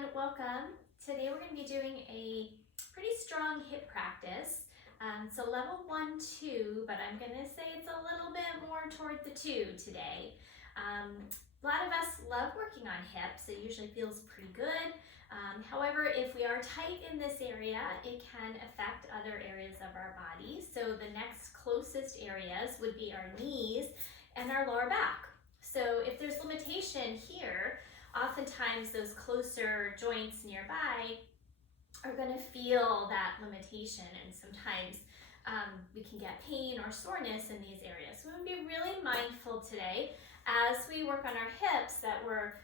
everyone, welcome. Today we're going to be doing a pretty strong hip practice. So level 1, 2, but I'm going to say it's a little bit more toward the 2 today. A lot of us love working on hips. It usually feels pretty good. However, if we are tight in this area, it can affect other areas of our body. So the next closest areas would be our knees and our lower back. So if there's limitation here, oftentimes those closer joints nearby are going to feel that limitation, and sometimes we can get pain or soreness in these areas. So we want to be really mindful today as we work on our hips that we're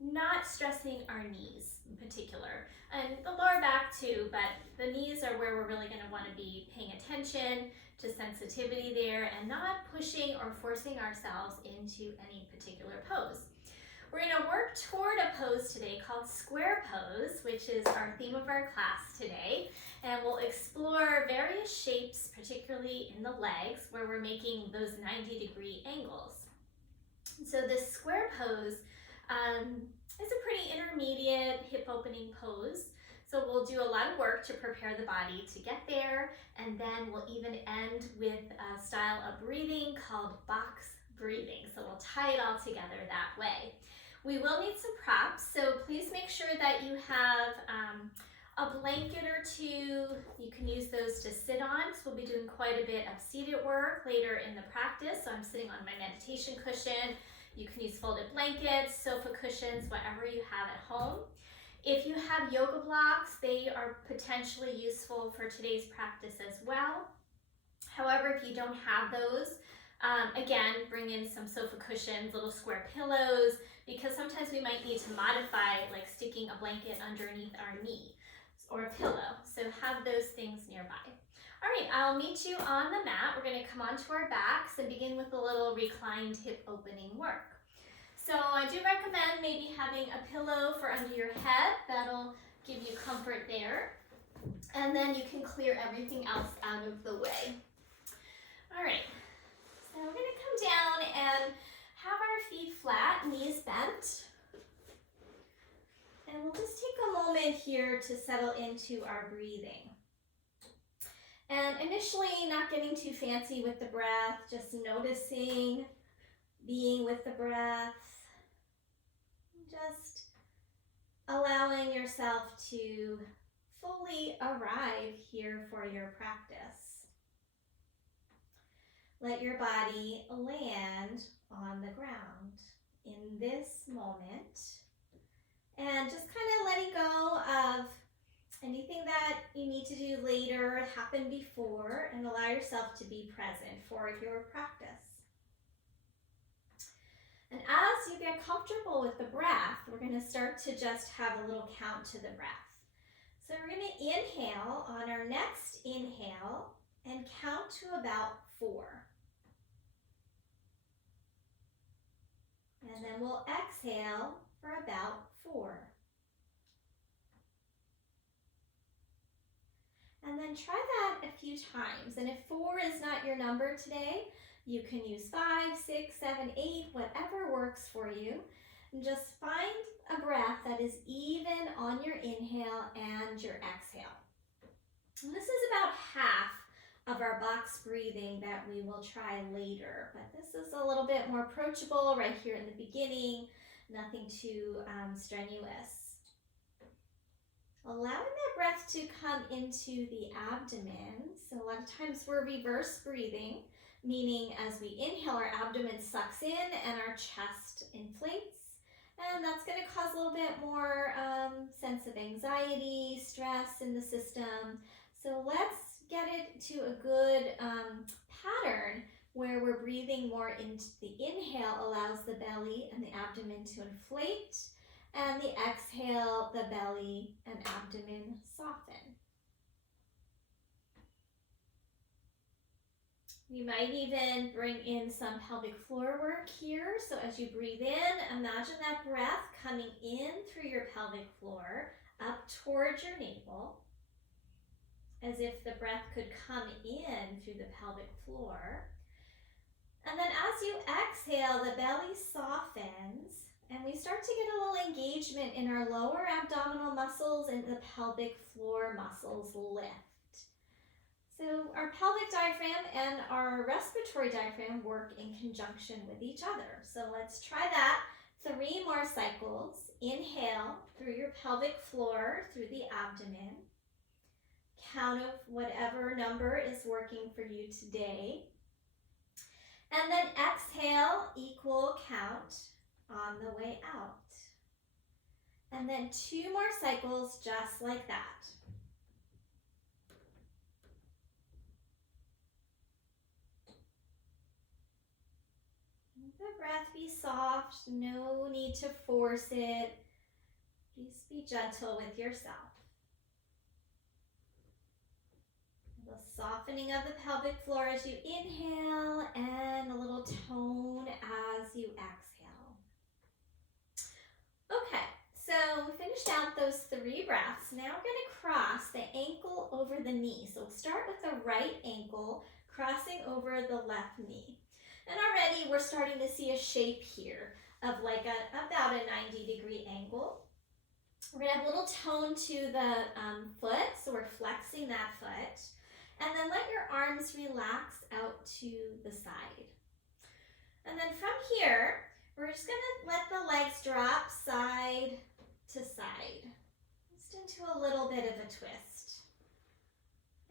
not stressing our knees in particular, and the lower back too, but the knees are where we're really going to want to be paying attention to sensitivity there and not pushing or forcing ourselves into any particular pose. We're going to work toward a pose today called square pose, which is our theme of our class today, and we'll explore various shapes, particularly in the legs, where we're making those 90-degree angles. So this square pose is a pretty intermediate hip opening pose. So we'll do a lot of work to prepare the body to get there, and then we'll even end with a style of breathing called box breathing. So we'll tie it all together that way. We will need some props, so please make sure that you have a blanket or two. You can use those to sit on. So we'll be doing quite a bit of seated work later in the practice. So I'm sitting on my meditation cushion. You can use folded blankets, sofa cushions, whatever you have at home. If you have yoga blocks, they are potentially useful for today's practice as well. However, if you don't have those, again, bring in some sofa cushions, little square pillows, because sometimes we might need to modify, like sticking a blanket underneath our knee or a pillow. So have those things nearby. All right, I'll meet you on the mat. We're going to come onto our backs and begin with a little reclined hip opening work. So I do recommend maybe having a pillow for under your head. That'll give you comfort there. And then you can clear everything else out of the way. All right, so we're going to come down and have our feet flat, knees bent. And we'll just take a moment here to settle into our breathing. And initially, not getting too fancy with the breath, just noticing, being with the breath, just allowing yourself to fully arrive here for your practice. Let your body land on the ground in this moment, and just kind of letting go of anything that you need to do later, happened before, and allow yourself to be present for your practice. And as you get comfortable with the breath, we're going to start to just have a little count to the breath. So we're going to inhale on our next inhale and count to about 4. And then we'll exhale for about 4. And then try that a few times. And if 4 is not your number today, you can use 5, 6, 7, 8, whatever works for you. And just find a breath that is even on your inhale and your exhale. And this is about half of our box breathing that we will try later, but this is a little bit more approachable right here in the beginning, nothing too strenuous. Allowing that breath to come into the abdomen. So a lot of times we're reverse breathing, meaning as we inhale, our abdomen sucks in and our chest inflates. And that's going to cause a little bit more sense of anxiety, stress in the system. So let's get it to a good pattern where we're breathing more into the inhale, allows the belly and the abdomen to inflate, and the exhale, the belly and abdomen soften. You might even bring in some pelvic floor work here. So as you breathe in, imagine that breath coming in through your pelvic floor up towards your navel, as if the breath could come in through the pelvic floor. And then as you exhale, the belly softens And we start to get a little engagement in our lower abdominal muscles and the pelvic floor muscles lift. So our pelvic diaphragm and our respiratory diaphragm work in conjunction with each other. So let's try that. 3 more cycles. Inhale through your pelvic floor, through the abdomen. Count of whatever number is working for you today. And then exhale, equal count on the way out. And then 2 more cycles just like that. Let the breath be soft, no need to force it. Please be gentle with yourself. The softening of the pelvic floor as you inhale and a little tone as you exhale. Okay, so we finished out those 3 breaths. Now we're going to cross the ankle over the knee. So we'll start with the right ankle crossing over the left knee. And already we're starting to see a shape here of like about a 90-degree angle. We're going to have a little tone to the foot, so we're flexing that foot. And then let your arms relax out to the side. And then from here, we're just going to let the legs drop side to side. Just into a little bit of a twist.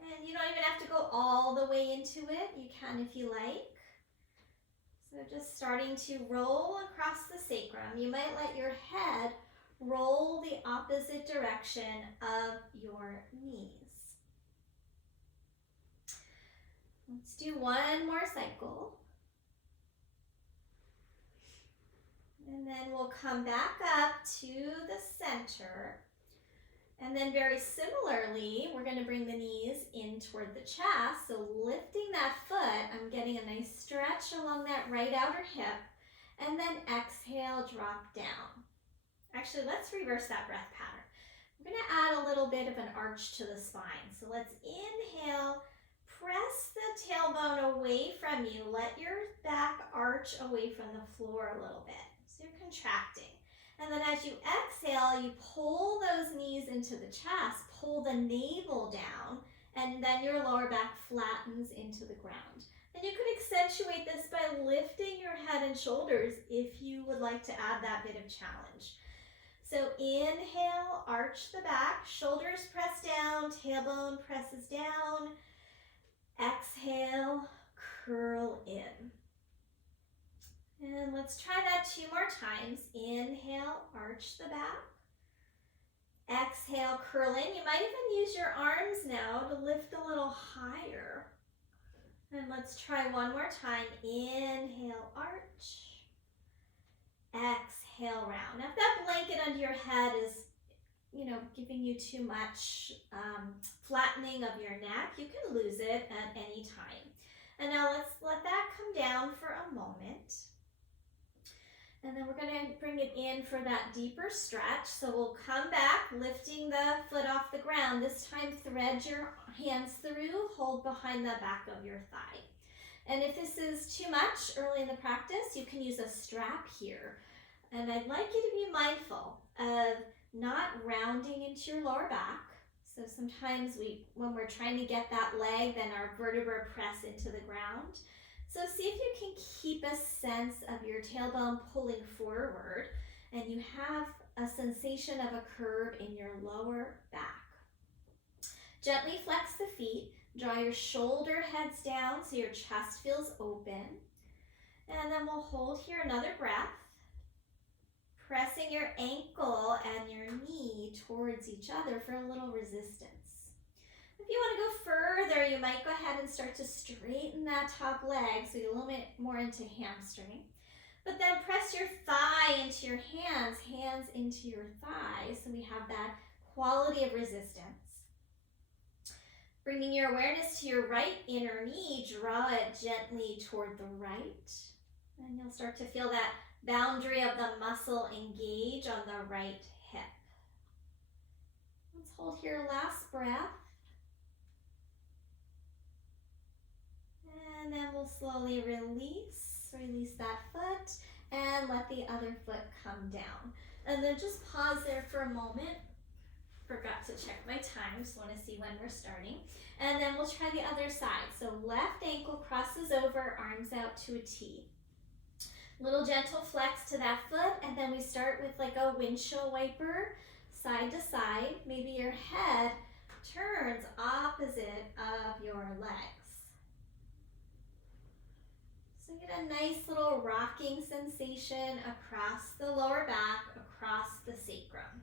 And you don't even have to go all the way into it. You can if you like. So just starting to roll across the sacrum. You might let your head roll the opposite direction of your knees. Let's do 1 more cycle. And then we'll come back up to the center. And then very similarly, we're going to bring the knees in toward the chest. So lifting that foot, I'm getting a nice stretch along that right outer hip. And then exhale, drop down. Actually, let's reverse that breath pattern. We're going to add a little bit of an arch to the spine. So let's inhale, press the tailbone away from you. Let your back arch away from the floor a little bit. So you're contracting. And then as you exhale, you pull those knees into the chest, pull the navel down, and then your lower back flattens into the ground. And you could accentuate this by lifting your head and shoulders if you would like to add that bit of challenge. So inhale, arch the back, shoulders press down, tailbone presses down. Exhale, curl in. And let's try that 2 more times. Inhale, arch the back. Exhale, curl in. You might even use your arms now to lift a little higher. And let's try 1 more time. Inhale, arch. Exhale, round. Now if that blanket under your head is, giving you too much flattening of your neck, you can lose it at any time. And now let's let that come down for a moment. And then we're going to bring it in for that deeper stretch. So we'll come back, lifting the foot off the ground. This time thread your hands through, hold behind the back of your thigh. And if this is too much early in the practice, you can use a strap here. And I'd like you to be mindful of not rounding into your lower back. So sometimes when we're trying to get that leg, then our vertebrae press into the ground. So see if you can keep a sense of your tailbone pulling forward and you have a sensation of a curve in your lower back. Gently flex the feet, draw your shoulder heads down so your chest feels open. And then we'll hold here another breath, pressing your ankle and your knee towards each other for a little resistance. If you want to go further, you might go ahead and start to straighten that top leg so you're a little bit more into hamstring. But then press your thigh into your hands, hands into your thigh, so we have that quality of resistance. Bringing your awareness to your right inner knee, draw it gently toward the right. And you'll start to feel that boundary of the muscle engage on the right hip. Let's hold here, last breath. And then we'll slowly release that foot. and let the other foot come down. And then just pause there for a moment. Forgot to check my time, just want to see when we're starting. And then we'll try the other side. So left ankle crosses over, arms out to a T. Little gentle flex to that foot, and then we start with like a windshield wiper, side to side. Maybe your head turns opposite of your legs. So get a nice little rocking sensation across the lower back, across the sacrum.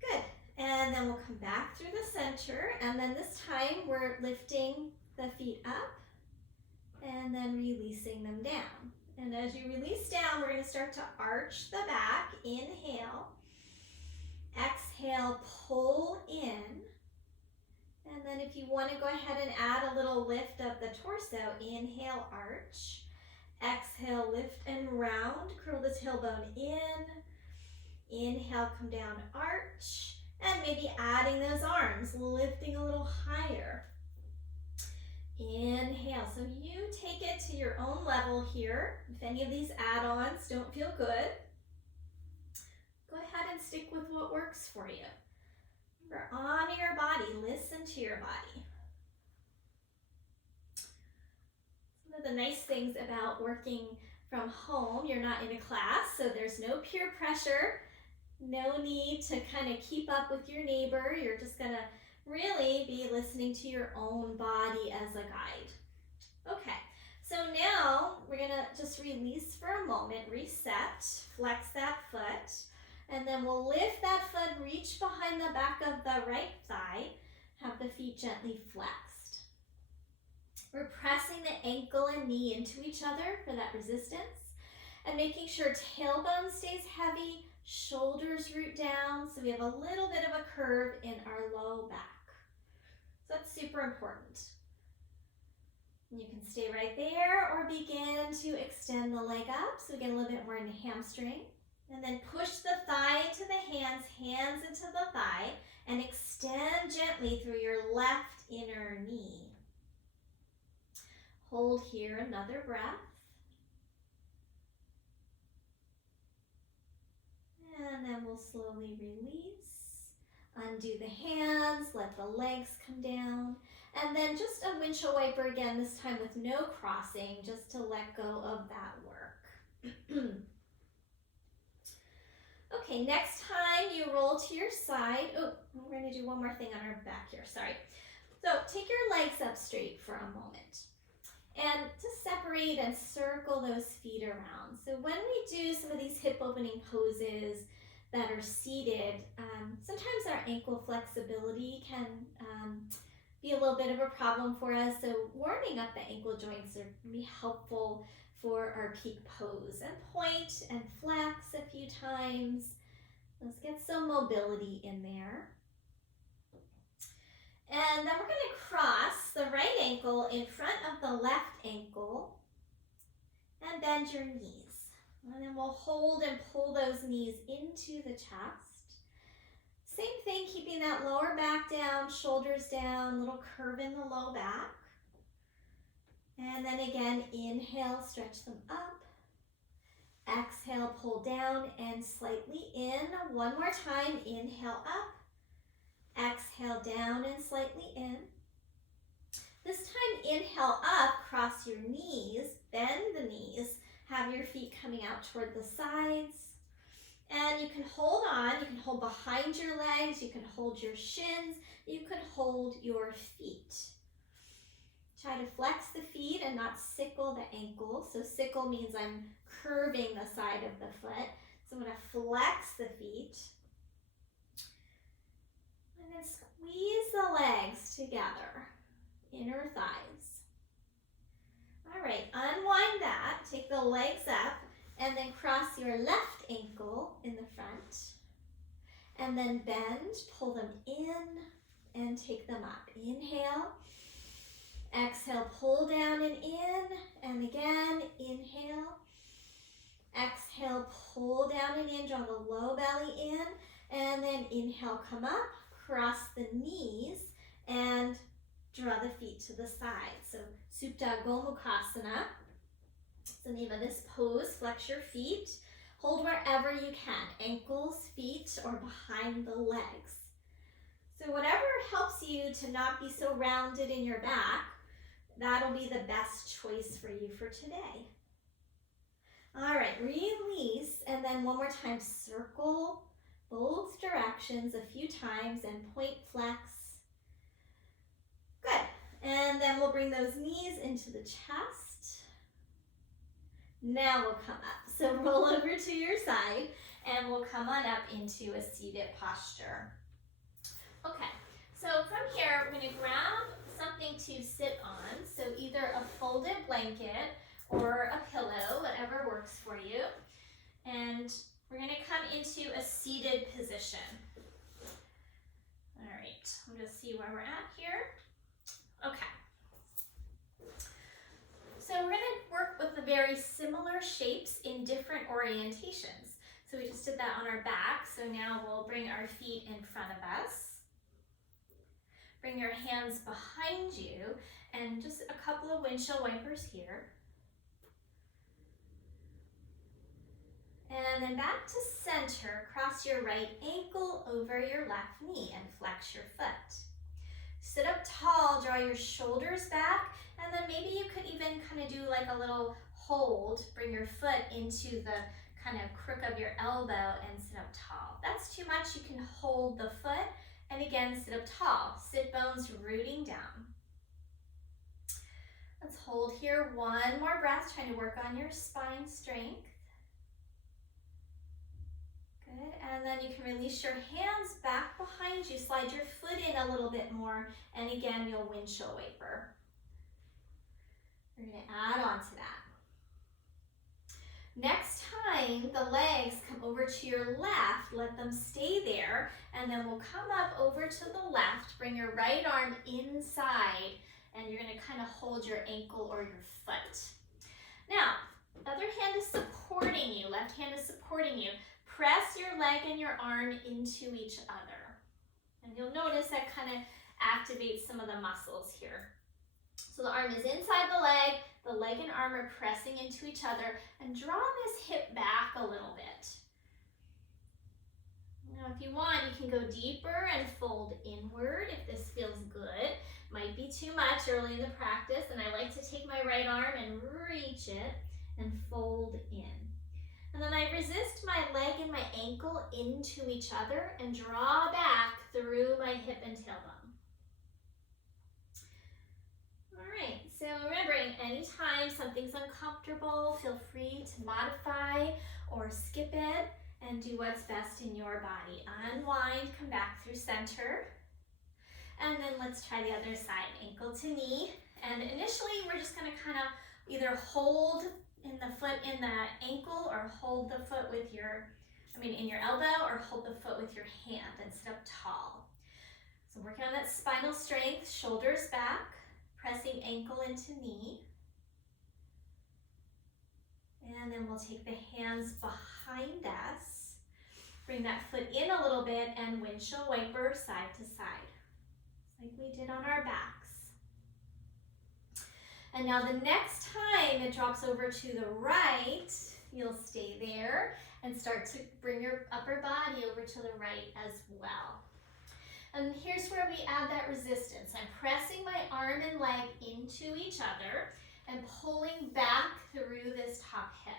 Good. And then we'll come back through the center, and then this time we're lifting the feet up and then releasing them down. And as you release down, we're going to start to arch the back. Inhale. Exhale, pull in. And then if you want to go ahead and add a little lift of the torso, inhale, arch. Exhale, lift and round. Curl the tailbone in. Inhale, come down, arch. And maybe adding those arms, lifting a little higher. Inhale, so you take it to your own level here. If any of these add-ons don't feel good, go ahead and stick with what works for you. Remember, honor your body, listen to your body. One of the nice things about working from home, you're not in a class, so there's no peer pressure, no need to kind of keep up with your neighbor. You're just gonna really be listening to your own body as a guide. Okay, so now we're gonna just release for a moment, reset, flex that foot, and then we'll lift that foot, reach behind the back of the right thigh, have the feet gently flexed. We're pressing the ankle and knee into each other for that resistance, and making sure tailbone stays heavy, shoulders root down, so we have a little bit of a curve in our low back. So that's super important. You can stay right there or begin to extend the leg up, so we get a little bit more into hamstring. And then push the thigh into the hands, hands into the thigh, and extend gently through your left inner knee. Hold here, another breath. And then we'll slowly release, undo the hands, let the legs come down, and then just a windshield wiper again, this time with no crossing, just to let go of that work. Okay, next time you roll to your side. Oh, we're going to do one more thing on our back here, sorry. So take your legs up straight for a moment. And just separate and circle those feet around. So when we do some of these hip opening poses that are seated, sometimes our ankle flexibility can be a little bit of a problem for us. So warming up the ankle joints are going to be helpful for our peak pose. And point and flex a few times. Let's get some mobility in there. And then we're going to cross the right ankle in front of the left ankle and bend your knees. And then we'll hold and pull those knees into the chest. Same thing, keeping that lower back down, shoulders down, little curve in the low back. And then again, inhale, stretch them up. Exhale, pull down and slightly in. One more time, inhale up. Exhale down and slightly in. This time, inhale up, cross your knees, bend the knees, have your feet coming out toward the sides. And you can hold on, you can hold behind your legs, you can hold your shins, you can hold your feet. Try to flex the feet and not sickle the ankle. So sickle means I'm curving the side of the foot. So I'm going to flex the feet. And then squeeze the legs together, inner thighs. All right, unwind that, take the legs up, and then cross your left ankle in the front. And then bend, pull them in, and take them up. Inhale, exhale, pull down and in, and again, inhale. Exhale, pull down and in, draw the low belly in, and then inhale, come up. Cross the knees and draw draw the feet to the side. So Supta Gomukhasana. It's the name of this pose. Flex your feet. Hold wherever you can, ankles, feet, or behind the legs. So whatever helps you to not be so rounded in your back, that'll be the best choice for you for today. All right, release, and then one more time, circle both directions a few times and point flex. Good, and then we'll bring those knees into the chest. Now we'll come up. So roll over to your side and we'll come on up into a seated posture. Okay, so from here, we're gonna grab something to sit on. So either a folded blanket or a pillow, whatever works for you. And we're gonna come into a seated position. All right, we'll just see where we're at here. Okay. So we're gonna work with the very similar shapes in different orientations. So we just did that on our back. So now we'll bring our feet in front of us. Bring your hands behind you and just a couple of windshield wipers here. And then back to center, cross your right ankle over your left knee and flex your foot. Sit up tall, draw your shoulders back, and then maybe you could even kind of do like a little hold, bring your foot into the kind of crook of your elbow and sit up tall. If that's too much, you can hold the foot and again, sit up tall. Sit bones rooting down. Let's hold here one more breath, trying to work on your spine strength. Good, and then you can release your hands back behind you, slide your foot in a little bit more, and again, you'll windshield wiper. We're gonna add on to that. Next time the legs come over to your left, let them stay there, and then we'll come up over to the left, bring your right arm inside, and you're gonna kind of hold your ankle or your foot. Now, the other hand is supporting you, left hand is supporting you. Press your leg and your arm into each other. And you'll notice that kind of activates some of the muscles here. So the arm is inside the leg and arm are pressing into each other, and draw this hip back a little bit. Now if you want, you can go deeper and fold inward if this feels good. Might be too much early in the practice, and I like to take my right arm and reach it and fold in. And then I resist my leg and my ankle into each other and draw back through my hip and tailbone. All right, so remembering anytime something's uncomfortable, feel free to modify or skip it and do what's best in your body. Unwind, come back through center. And then let's try the other side, ankle to knee. And initially we're just gonna kind of either hold in the foot in the ankle or hold the foot with in your elbow, or hold the foot with your hand and sit up tall. So working on that spinal strength, shoulders back, pressing ankle into knee. And then we'll take the hands behind us, bring that foot in a little bit and windshield wiper side to side, like we did on our backs. And now the next time it drops over to the right, you'll stay there and start to bring your upper body over to the right as well. And here's where we add that resistance. I'm pressing my arm and leg into each other and pulling back through this top hip.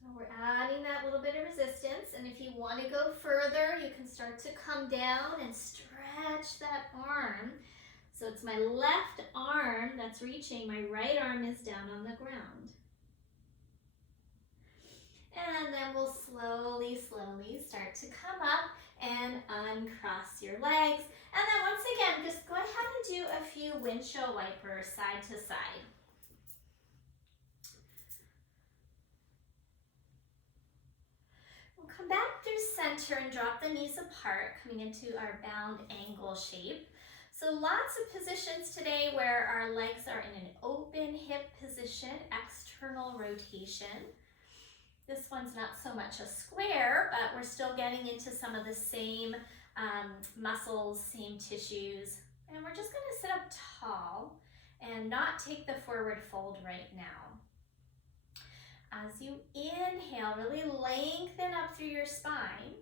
So we're adding that little bit of resistance, and if you want to go further, you can start to come down and stretch that arm. So it's my left arm that's reaching, my right arm is down on the ground. And then we'll slowly start to come up and uncross your legs. And then once again, just go ahead and do a few windshield wipers side to side. We'll come back through center and drop the knees apart, coming into our bound angle shape. So lots of positions today where our legs are in an open hip position, external rotation. This one's not so much a square, but we're still getting into some of the same muscles, same tissues. And we're just gonna sit up tall and not take the forward fold right now. As you inhale, really lengthen up through your spine.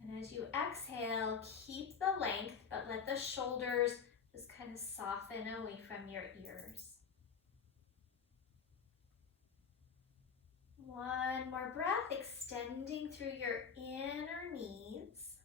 And as you exhale, keep the length, but let the shoulders just kind of soften away from your ears. One more breath, extending through your inner knees.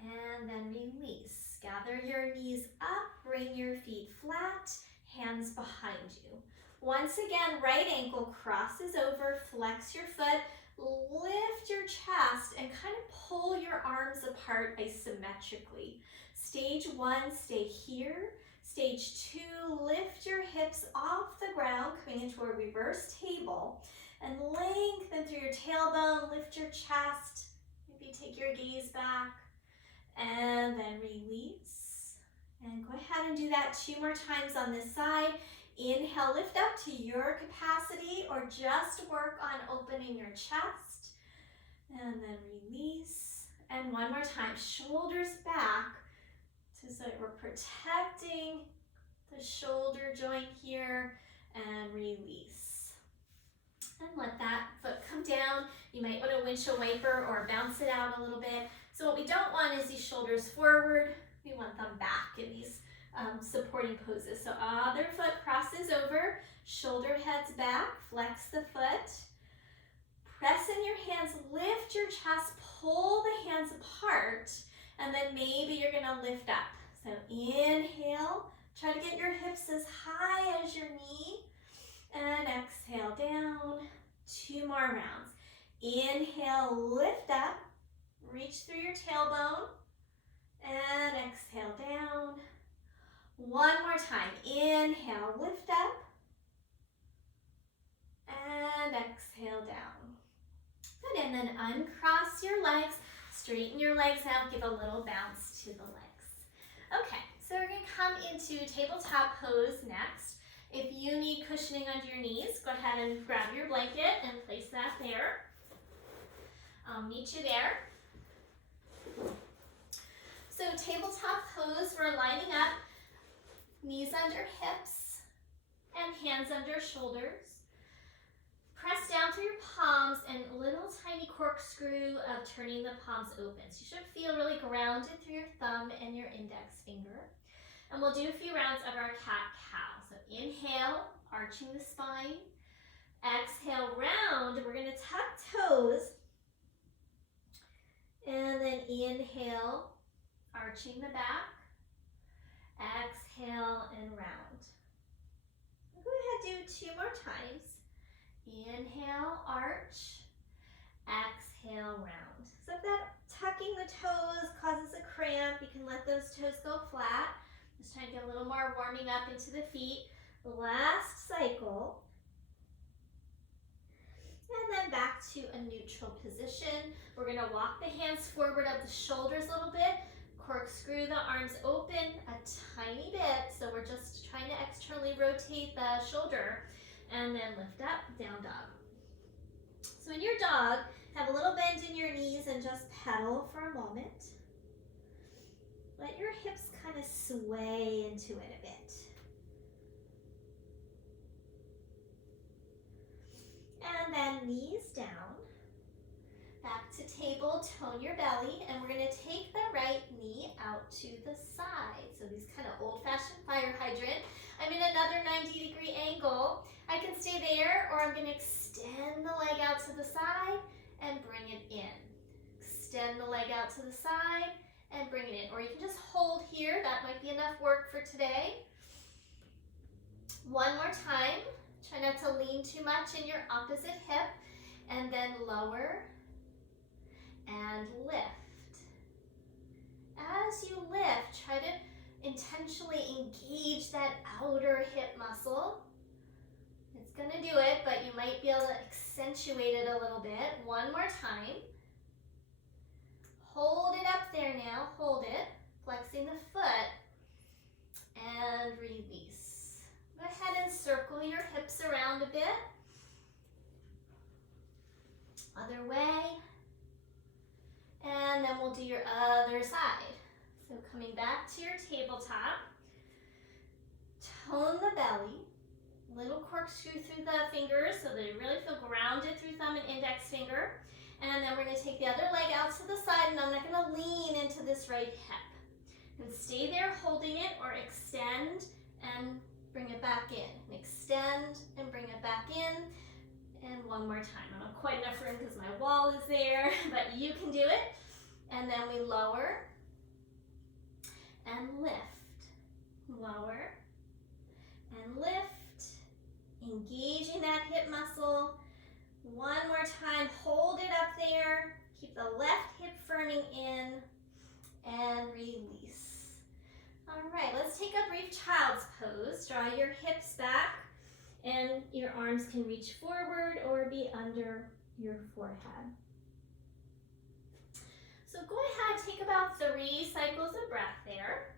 And then release. Gather your knees up, bring your feet flat, hands behind you. Once again, right ankle crosses over, flex your foot, lift your chest, and kind of pull your arms apart isometrically. Stage 1, stay here. Stage 2, lift your hips off the ground, coming into a reverse table, and lengthen through your tailbone, lift your chest, maybe take your gaze back, and then release. And go ahead and do that 2 more times on this side. Inhale, lift up to your capacity, or just work on opening your chest. And then release. And one more time, shoulders back, so that we're protecting the shoulder joint here, and release. And let that foot come down. You might want to windshield wiper or bounce it out a little bit. So what we don't want is these shoulders forward. We want them back in these supporting poses. So other foot crosses over, shoulder heads back, flex the foot. Press in your hands, lift your chest, pull the hands apart, and then maybe you're gonna lift up. So inhale, try to get your hips as high as your knee, and exhale down. 2 more rounds. Inhale, lift up, reach through your tailbone, and exhale down. 1 more time. Inhale, lift up, and exhale down. Good, and then uncross your legs, straighten your legs out, give a little bounce to the legs. Okay, so we're gonna come into tabletop pose next. If you need cushioning under your knees, go ahead and grab your blanket and place that there. I'll meet you there. So tabletop pose, we're lining up, knees under hips and hands under shoulders. Press down through your palms and little tiny corkscrew of turning the palms open. So you should feel really grounded through your thumb and your index finger. And we'll do a few rounds of our cat-cow. So inhale, arching the spine. Exhale, round. We're gonna tuck toes. And then inhale, arching the back. Exhale and round. Go ahead, do 2 more times. Inhale, arch. Exhale, round. So if that tucking the toes causes a cramp, you can let those toes go flat. Just trying to get a little more warming up into the feet. Last cycle. And then back to a neutral position. We're gonna walk the hands forward up the shoulders a little bit. Corkscrew the arms open a tiny bit. So we're just trying to externally rotate the shoulder. And then lift up, down dog. So in your dog, have a little bend in your knees and just pedal for a moment. Let your hips kind of sway into it a bit. And then knees down. Back to table, tone your belly, and we're gonna take the right knee out to the side. So these kind of old-fashioned fire hydrant. I'm in another 90-degree angle. I can stay there, or I'm gonna extend the leg out to the side and bring it in. Extend the leg out to the side and bring it in. Or you can just hold here. That might be enough work for today. 1 more time. Try not to lean too much in your opposite hip. And then lower and lift. As you lift, try to intentionally engage that outer hip muscle. It's gonna do it, but you might be able to accentuate it a little bit. 1 more time. Hold it up there now, hold it, flexing the foot, and release. Go ahead and circle your hips around a bit. Other way. And side. So coming back to your tabletop, tone the belly, little corkscrew through the fingers so that you really feel grounded through thumb and index finger. And then we're going to take the other leg out to the side, and I'm not going to lean into this right hip. And stay there holding it, or extend and bring it back in. And extend and bring it back in. And one more time. I don't have quite enough room because my wall is there, but you can do it. And then we lower and lift. Lower and lift. Engaging that hip muscle. One more time, hold it up there. Keep the left hip firming in and release. All right, let's take a brief child's pose. Draw your hips back and your arms can reach forward or be under your forehead. So go ahead, take about 3 cycles of breath there.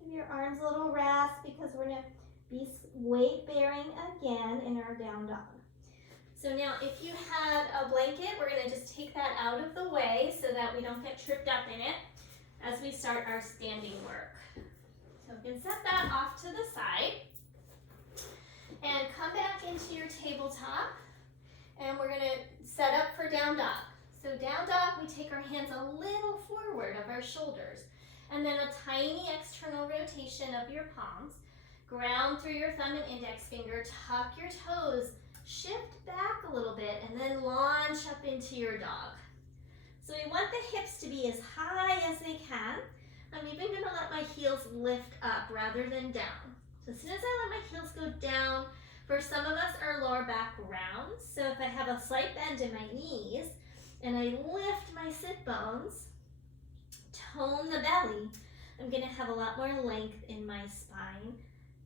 Give your arms a little rest because we're going to be weight bearing again in our down dog. So now if you had a blanket, we're going to just take that out of the way so that we don't get tripped up in it as we start our standing work. So we can set that off to the side and come back into your tabletop, and we're going to set up for down dog. So down dog, we take our hands a little forward of our shoulders, and then a tiny external rotation of your palms. Ground through your thumb and index finger, tuck your toes, shift back a little bit, and then launch up into your dog. So we want the hips to be as high as they can. I'm even going to let my heels lift up rather than down. So as soon as I let my heels go down, for some of us our lower back rounds. So if I have a slight bend in my knees and I lift my sit bones, tone the belly, I'm going to have a lot more length in my spine,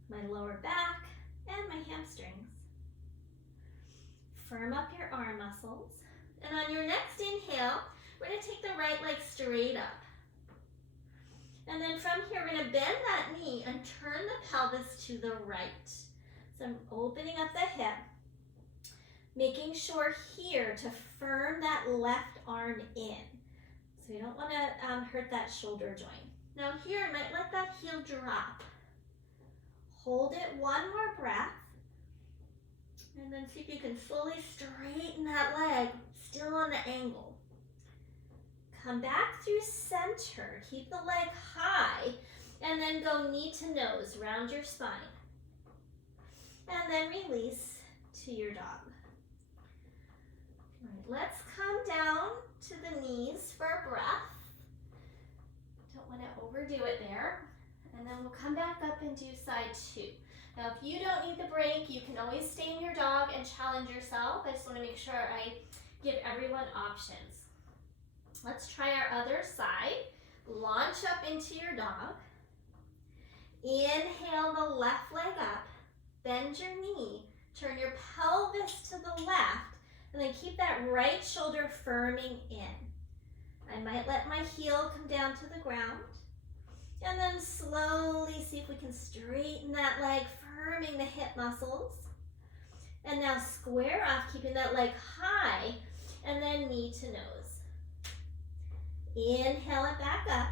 my lower back, and my hamstrings. Firm up your arm muscles. And on your next inhale, we're going to take the right leg straight up. And then from here, we're going to bend that knee and turn the pelvis to the right. So I'm opening up the hip, making sure here to firm that left arm in. So we don't want to hurt that shoulder joint. Now here, I might let that heel drop. Hold it one more breath. And then see if you can slowly straighten that leg, still on the angle. Come back through center, keep the leg high, and then go knee to nose, round your spine. And then release to your dog. All right, let's come down to the knees for a breath. Don't want to overdo it there. And then we'll come back up and do side 2. Now, if you don't need the break, you can always stay in your dog and challenge yourself. I just want to make sure I give everyone options. Let's try our other side. Launch up into your dog. Inhale the left leg up. Bend your knee. Turn your pelvis to the left. And then keep that right shoulder firming in. I might let my heel come down to the ground. And then slowly see if we can straighten that leg, firming the hip muscles. And now square off, keeping that leg high, and then knee to nose. Inhale it back up,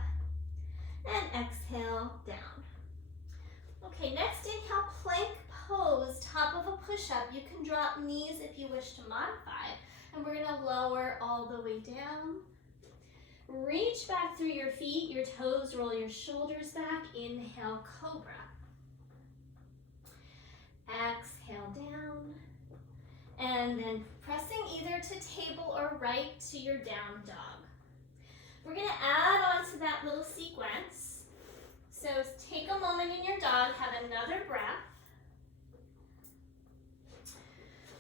and exhale down. Okay, next inhale, plank pose, top of a push-up. You can drop knees if you wish to modify. And we're gonna lower all the way down. Reach back through your feet, your toes, roll your shoulders back. Inhale, cobra. Exhale down. And then pressing either to table or right to your down dog. We're going to add on to that little sequence. So take a moment in your dog, have another breath.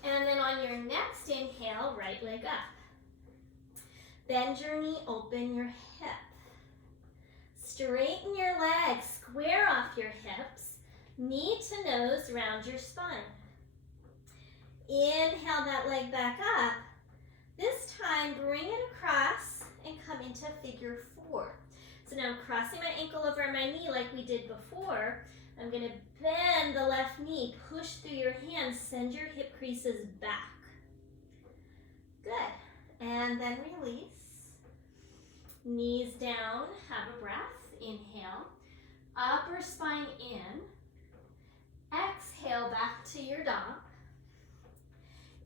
And then on your next inhale, right leg up. Bend your knee, open your hip. Straighten your legs, square off your hips. Knee to nose, round your spine. Inhale that leg back up. This time, bring it across and come into figure 4. So now I'm crossing my ankle over my knee like we did before, I'm gonna bend the left knee, push through your hands, send your hip creases back. Good, and then release. Knees down, have a breath, inhale. Upper spine in. Exhale back to your dog.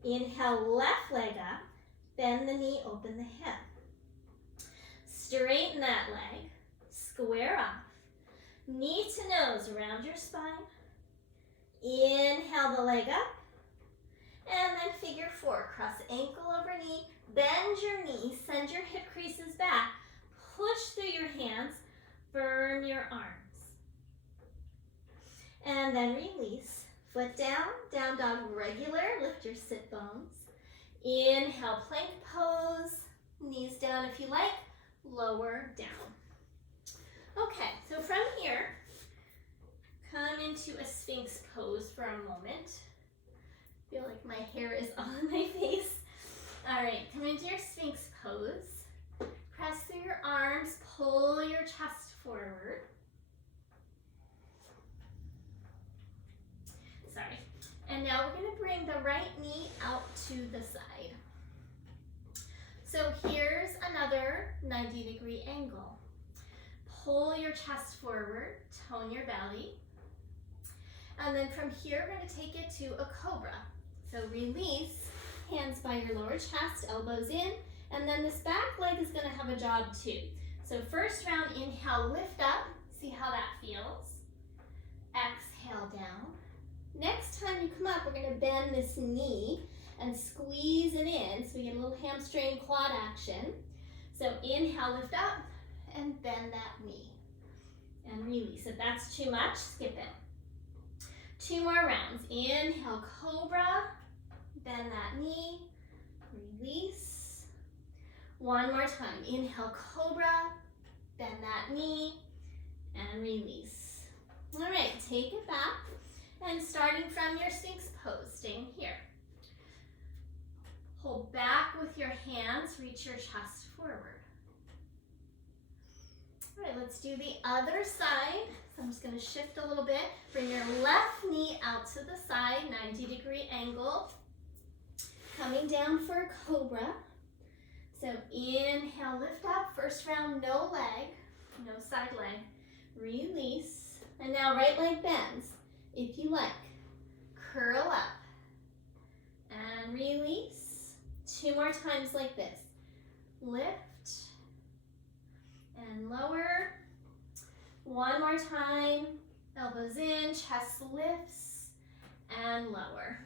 Inhale, left leg up. Bend the knee, open the hip. Straighten that leg. Square off. Knee to nose around your spine. Inhale the leg up. And then figure four. Cross ankle over knee. Bend your knee. Send your hip creases back. Push through your hands. Firm your arms. And then release. Foot down, down dog regular, lift your sit bones. Inhale, plank pose. Knees down if you like, lower down. Okay, so from here, come into a Sphinx pose for a moment. I feel like my hair is on my face. All right, come into your Sphinx pose. Press through your arms, pull your chest forward. Sorry. And now we're going to bring the right knee out to the side. So here's another 90-degree angle. Pull your chest forward, tone your belly. And then from here, we're going to take it to a cobra. So release, hands by your lower chest, elbows in, and then this back leg is going to have a job too. So first round, inhale, lift up. See how that feels. Exhale down. Next time you come up, we're going to bend this knee and squeeze it in so we get a little hamstring quad action. So inhale, lift up, and bend that knee. And release. If that's too much, skip it. 2 more rounds. Inhale, cobra, bend that knee, release. 1 more time. Inhale, cobra, bend that knee, and release. All right, take it back. And starting from your Sphinx pose, staying here. Hold back with your hands, reach your chest forward. All right, let's do the other side. So I'm just going to shift a little bit. Bring your left knee out to the side, 90-degree angle. Coming down for a cobra. So inhale, lift up. First round, no leg, no side leg. Release. And now right leg bends. If you like, curl up and release. 2 more times like this. Lift and lower. 1 more time. Elbows in, chest lifts and lower.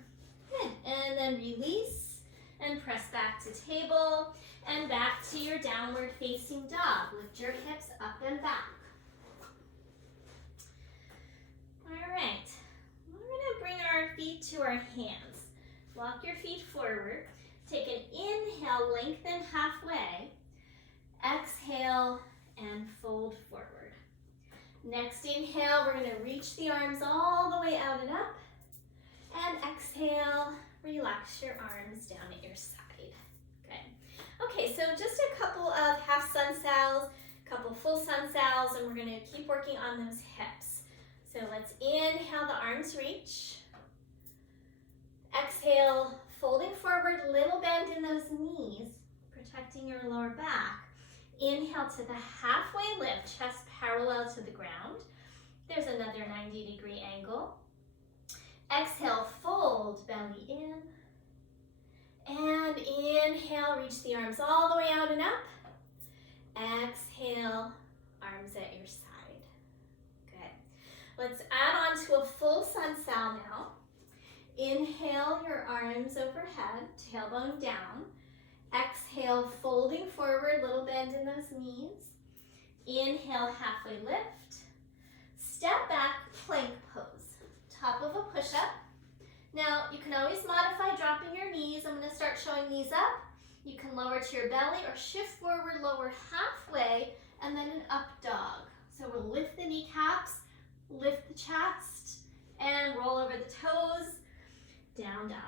Good. And then release and press back to table and back to your downward facing dog. Lift your hips up and back. All right, we're gonna bring our feet to our hands. Walk your feet forward. Take an inhale, lengthen halfway. Exhale and fold forward. Next inhale, we're gonna reach the arms all the way out and up. And exhale, relax your arms down at your side. Good. Okay, so just a couple of half sun sals, a couple full sun sals, and we're gonna keep working on those hips. So let's inhale, the arms reach. Exhale, folding forward, little bend in those knees, protecting your lower back. Inhale to the halfway lift, chest parallel to the ground. There's another 90-degree angle. Exhale, fold, belly in. And inhale, reach the arms all the way out and up. Exhale, arms at your side. Let's add on to a full sun sal now. Inhale your arms overhead, tailbone down. Exhale, folding forward, little bend in those knees. Inhale, halfway lift. Step back, plank pose. Top of a push-up. Now, you can always modify dropping your knees. I'm going to start showing knees up. You can lower to your belly or shift forward, lower halfway, and then an up dog. So we'll lift the kneecaps, lift the chest, and roll over the toes, down dog.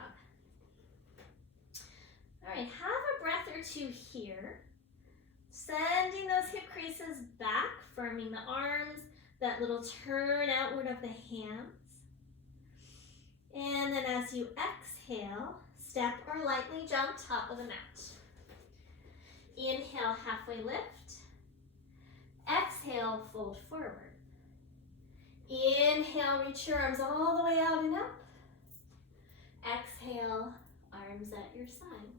All right, have a breath or two here. Sending those hip creases back, firming the arms, that little turn outward of the hands. And then as you exhale, step or lightly jump top of the mat. Inhale, halfway lift. Exhale, fold forward. Inhale, reach your arms all the way out and up. Exhale, arms at your side.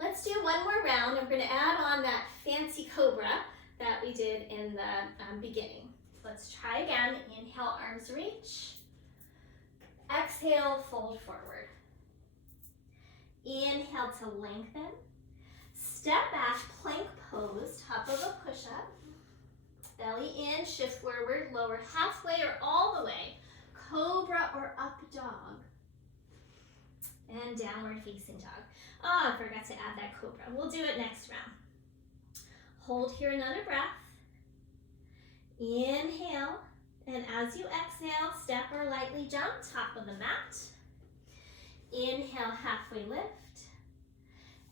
Let's do one more round. I'm going to add on that fancy cobra that we did in the beginning. Let's try again. Inhale, arms reach. Exhale, fold forward. Inhale to lengthen. Step back, plank pose, top of a push-up. Belly in, shift forward, lower halfway or all the way. Cobra or up dog. And downward facing dog. Oh, I forgot to add that cobra. We'll do it next round. Hold here another breath. Inhale, and as you exhale, step or lightly jump, top of the mat. Inhale, halfway lift.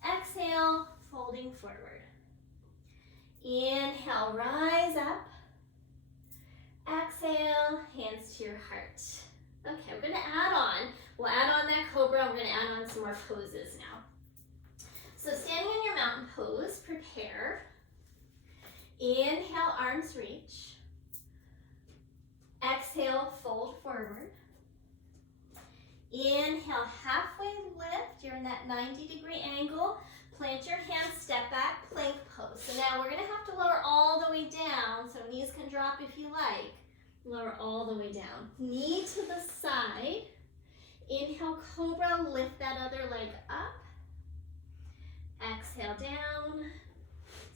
Exhale, folding forward. Inhale, rise up. Exhale, hands to your heart. Okay, we're gonna we'll add on that cobra, we're gonna add on some more poses now. So standing in your mountain pose, prepare. Inhale, arms reach. Exhale, fold forward. Inhale, halfway lift. You're in that 90-degree angle. Plant your hands, step back, plank pose. So now we're gonna have to lower all the way down, so knees can drop if you like. Lower all the way down. Knee to the side. Inhale, cobra, lift that other leg up. Exhale down,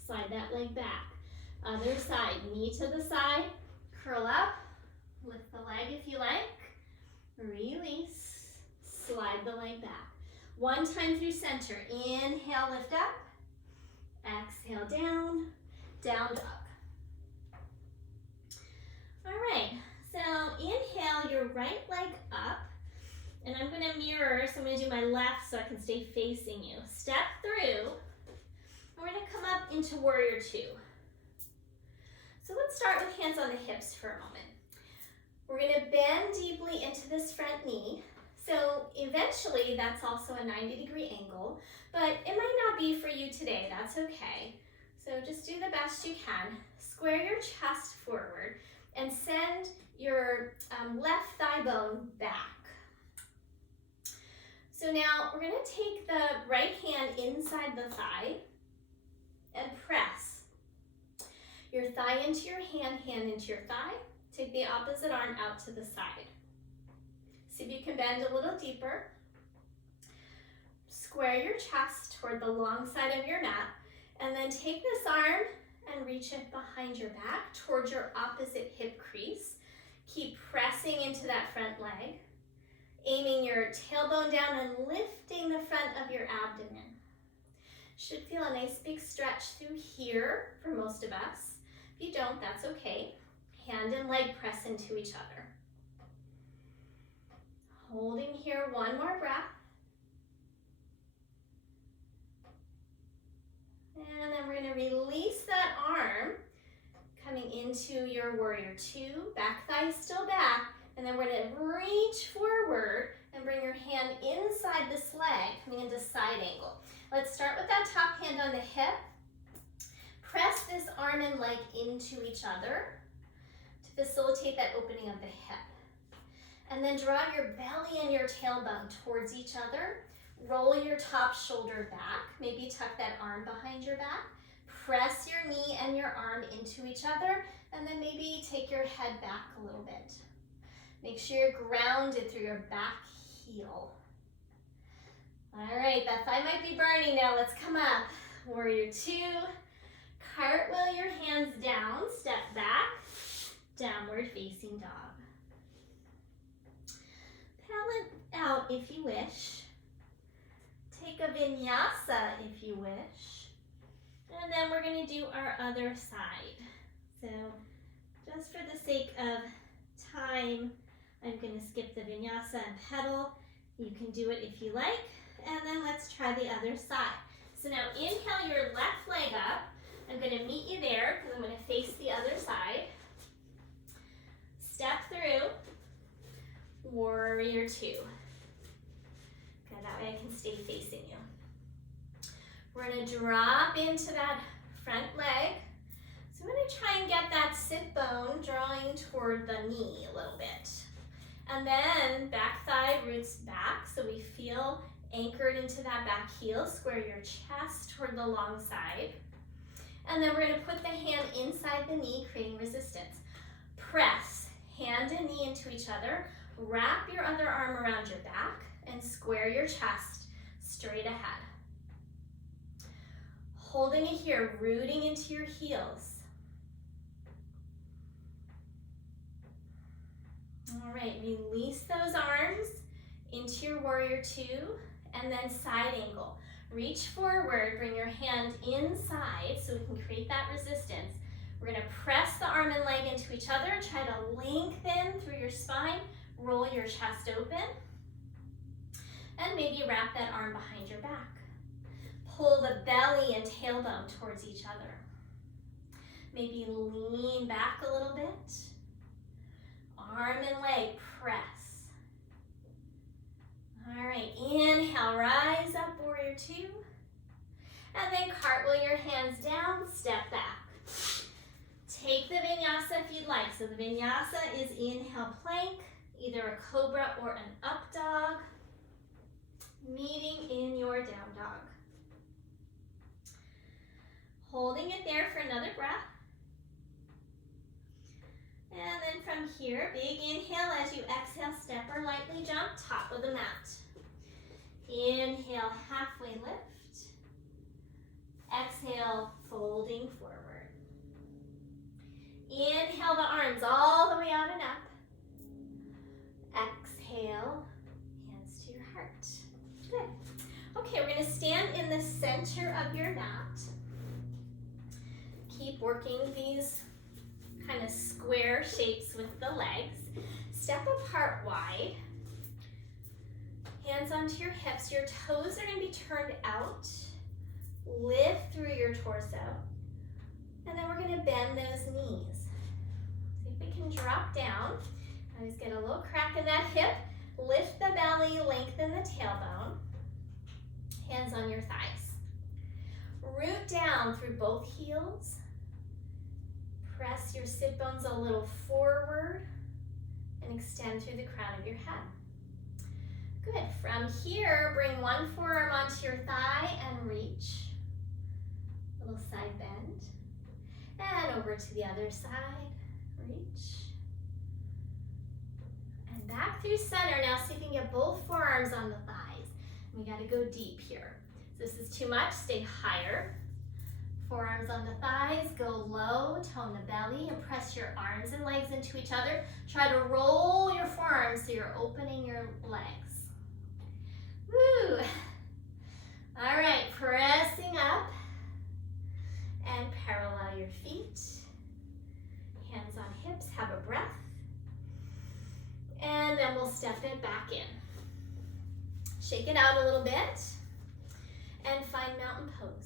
slide that leg back. Other side, knee to the side, curl up, lift the leg if you like, release, slide the leg back. One time through center, inhale, lift up, exhale down, down dog. All right, so inhale your right leg up, and I'm gonna mirror, so I'm gonna do my left so I can stay facing you. Step through, and we're gonna come up into warrior two. So let's start with hands on the hips for a moment. We're gonna bend deeply into this front knee. So eventually that's also a 90-degree angle, but it might not be for you today, that's okay. So just do the best you can. Square your chest forward and send your left thigh bone back. So now we're gonna take the right hand inside the thigh and press. Your thigh into your hand, hand into your thigh. Take the opposite arm out to the side. See if you can bend a little deeper. Square your chest toward the long side of your mat, and then take this arm and reach it behind your back towards your opposite hip crease. Keep pressing into that front leg, aiming your tailbone down and lifting the front of your abdomen. Should feel a nice big stretch through here for most of us. If you don't, that's okay. Hand and leg press into each other. Holding here, one more breath. And then we're gonna release that arm, coming into your warrior two, back thigh still back, and then we're gonna reach forward and bring your hand inside this leg, coming into side angle. Let's start with that top hand on the hip. Press this arm and leg into each other to facilitate that opening of the hip. And then draw your belly and your tailbone towards each other. Roll your top shoulder back. Maybe tuck that arm behind your back. Press your knee and your arm into each other, and then maybe take your head back a little bit. Make sure you're grounded through your back heel. All right, that thigh might be burning now. Let's come up. Warrior two. Cartwheel your hands down, step back, downward facing dog. Palette out if you wish. Take a vinyasa if you wish. And then we're gonna do our other side. So just for the sake of time, I'm gonna skip the vinyasa and pedal. You can do it if you like. And then let's try the other side. So now inhale your left leg up. I'm gonna meet you there because I'm gonna face the other side. step through warrior two. Good, that way I can stay facing you. We're gonna drop into that front leg. So I'm gonna try and get that sit bone drawing toward the knee a little bit. And then back thigh roots back so we feel anchored into that back heel. Square your chest toward the long side. And then we're gonna put the hand inside the knee, creating resistance. Press hand and knee into each other. Wrap your other arm around your back and square your chest straight ahead. Holding it here, rooting into your heels. All right, release those arms into your warrior two, and then side angle. Reach forward, bring your hand inside so we can create that resistance. We're gonna press the arm and leg into each other, try to lengthen through your spine, roll your chest open, and maybe wrap that arm behind your back. Pull the belly and tailbone towards each other. Maybe lean back a little bit. Arm and leg press. All right, inhale, rise up, warrior two. And then cartwheel your hands down, step back. Take the vinyasa if you'd like. So the vinyasa is inhale plank, either a cobra or an up dog, meeting in your down dog. Holding it there for another breath. And then from here, big inhale as you exhale, step or lightly jump, top of the mat. Inhale, halfway lift. Exhale, folding forward. Inhale the arms all the way out and up. Exhale, hands to your heart. Good. Okay, we're gonna stand in the center of your mat. Keep working these kind of square shapes with the legs. Step apart wide. Hands onto your hips. Your toes are going to be turned out. Lift through your torso. And then we're going to bend those knees. See if we can drop down. Always get a little crack in that hip. Lift the belly, lengthen the tailbone. Hands on your thighs. Root down through both heels. Press your sit bones a little forward and extend through the crown of your head. Good. From here, bring one forearm onto your thigh and reach. Little side bend. And over to the other side. Reach. And back through center. Now see if you can get both forearms on the thighs. We got to go deep here. If this is too much, stay higher. Forearms on the thighs, go low, tone the belly, and press your arms and legs into each other. Try to roll your forearms so you're opening your legs. Woo! All right, pressing up and parallel your feet. Hands on hips, have a breath. And then we'll step it back in. Shake it out a little bit and find mountain pose.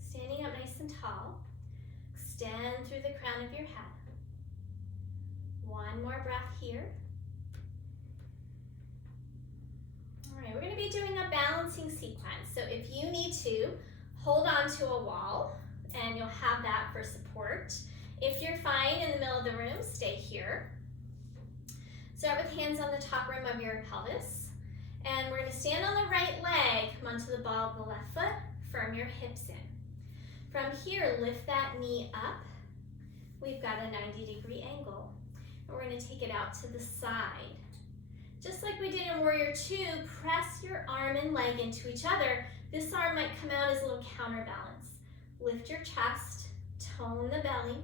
Standing up nice and tall. Extend through the crown of your head. One more breath here. All right, we're going to be doing a balancing sequence. So if you need to, hold on to a wall and you'll have that for support. If you're fine in the middle of the room, stay here. Start with hands on the top rim of your pelvis. And we're going to stand on the right leg, come onto the ball of the left foot, firm your hips in. From here, lift that knee up. We've got a 90-degree angle. And we're going to take it out to the side. Just like we did in Warrior Two, press your arm and leg into each other. This arm might come out as a little counterbalance. Lift your chest, tone the belly.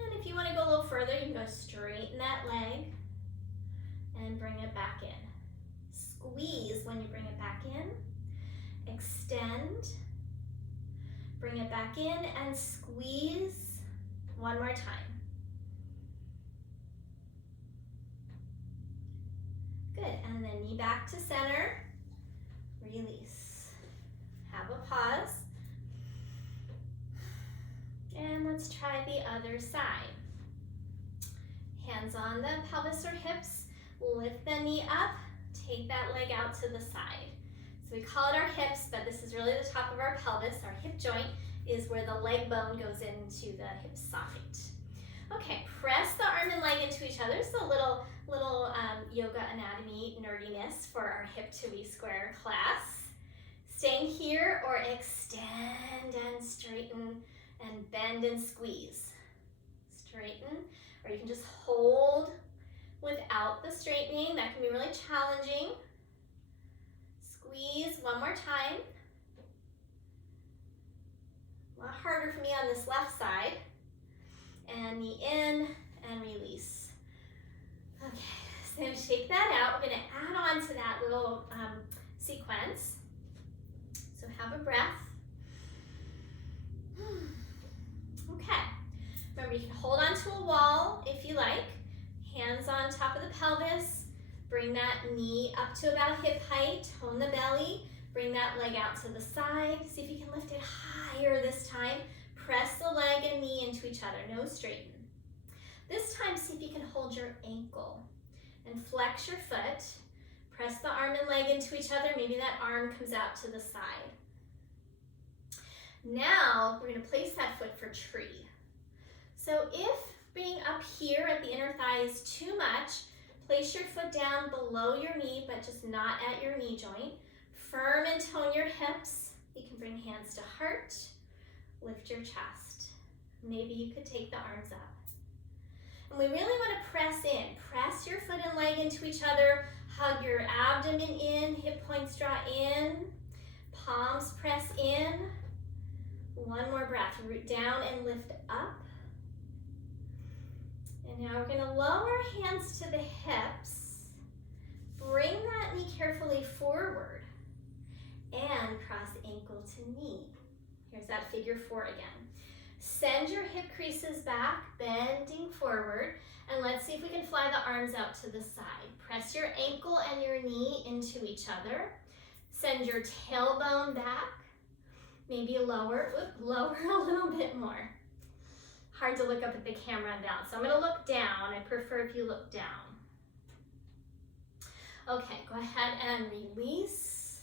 And if you want to go a little further, you can go straighten that leg and bring it back in. Squeeze when you bring it back in. Extend. Bring it back in and squeeze one more time. Good, and then knee back to center. Release. Have a pause. And let's try the other side. Hands on the pelvis or hips, lift the knee up, take that leg out to the side. So we call it our hips, but this is really the top of our pelvis. Our hip joint is where the leg bone goes into the hip socket. Okay, press the arm and leg into each other. So a little yoga anatomy nerdiness for our hip to V square class. Staying here or extend and straighten and bend and squeeze. Straighten, or you can just hold without the straightening. That can be really challenging. Squeeze one more time. A lot harder for me on this left side. And knee in and release. Okay, so then shake that out. We're going to add on to that little sequence. So have a breath. Okay. Remember, you can hold onto a wall if you like. Hands on top of the pelvis. Bring that knee up to about hip height. Tone the belly. Bring that leg out to the side. See if you can lift it higher this time. Press the leg and knee into each other. No straighten. This time, see if you can hold your ankle and flex your foot. Press the arm and leg into each other. Maybe that arm comes out to the side. Now, we're going to place that foot for tree. So if being up here at the inner thigh is too much, place your foot down below your knee, but just not at your knee joint. Firm and tone your hips. You can bring hands to heart. Lift your chest. Maybe you could take the arms up. And we really want to press in. Press your foot and leg into each other. Hug your abdomen in. Hip points draw in. Palms press in. One more breath. Root down and lift up. And now we're going to lower hands to the hips. Bring that knee carefully forward. And cross ankle to knee. Here's that figure 4 again. Send your hip creases back, bending forward, and let's see if we can fly the arms out to the side. Press your ankle and your knee into each other. Send your tailbone back, maybe lower a little bit more. Hard to look up at the camera and down, so I'm gonna look down. I prefer if you look down. Okay, go ahead and release.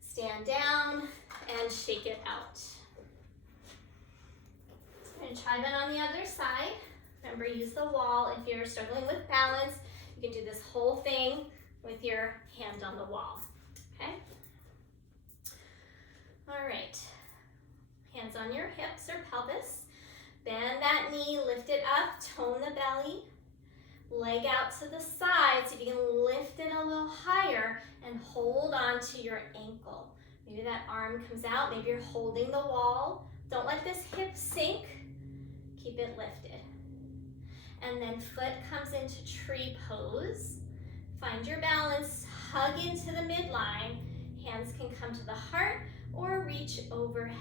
Stand down and shake it out. And try that on the other side. Remember, use the wall. If you're struggling with balance, you can do this whole thing with your hand on the wall, okay? All right, hands on your hips or pelvis. Bend that knee, lift it up, tone the belly. Leg out to the side so you can lift it a little higher and hold on to your ankle. Maybe that arm comes out, maybe you're holding the wall. Don't let this hip sink. Keep it lifted. And then foot comes into tree pose. Find your balance, hug into the midline. Hands can come to the heart or reach overhead.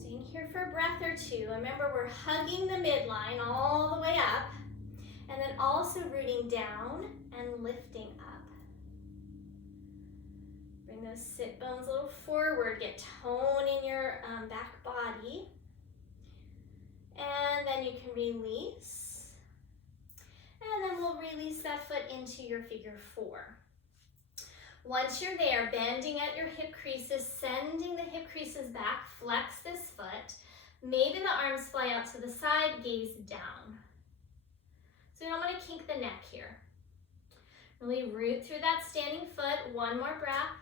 Staying here for a breath or two. Remember, we're hugging the midline all the way up, and then also rooting down and lifting up. Bring those sit bones a little forward. Get tone in your back body. And then you can release. And then we'll release that foot into your figure 4. Once you're there, bending at your hip creases, sending the hip creases back, flex this foot. Maybe the arms fly out to the side, gaze down. So we don't want to kink the neck here. Really root through that standing foot. One more breath.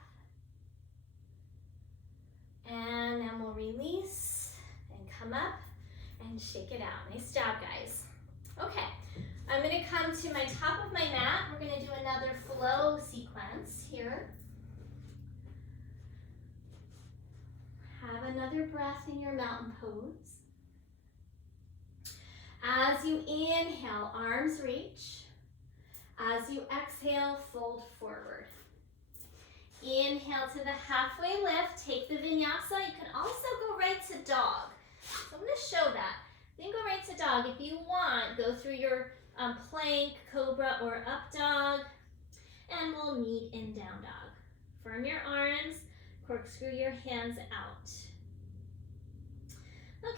And then we'll release and come up and shake it out. Nice job, guys. Okay, I'm going to come to my top of my mat. We're going to do another flow sequence here. Have another breath in your mountain pose. As you inhale, arms reach. As you exhale, fold forward. Inhale to the halfway lift. Take the vinyasa. You can also go right to dog. So I'm going to show that. Then go right to dog. If you want, go through your plank, cobra, or up dog. And we'll meet in down dog. Firm your arms. Corkscrew your hands out.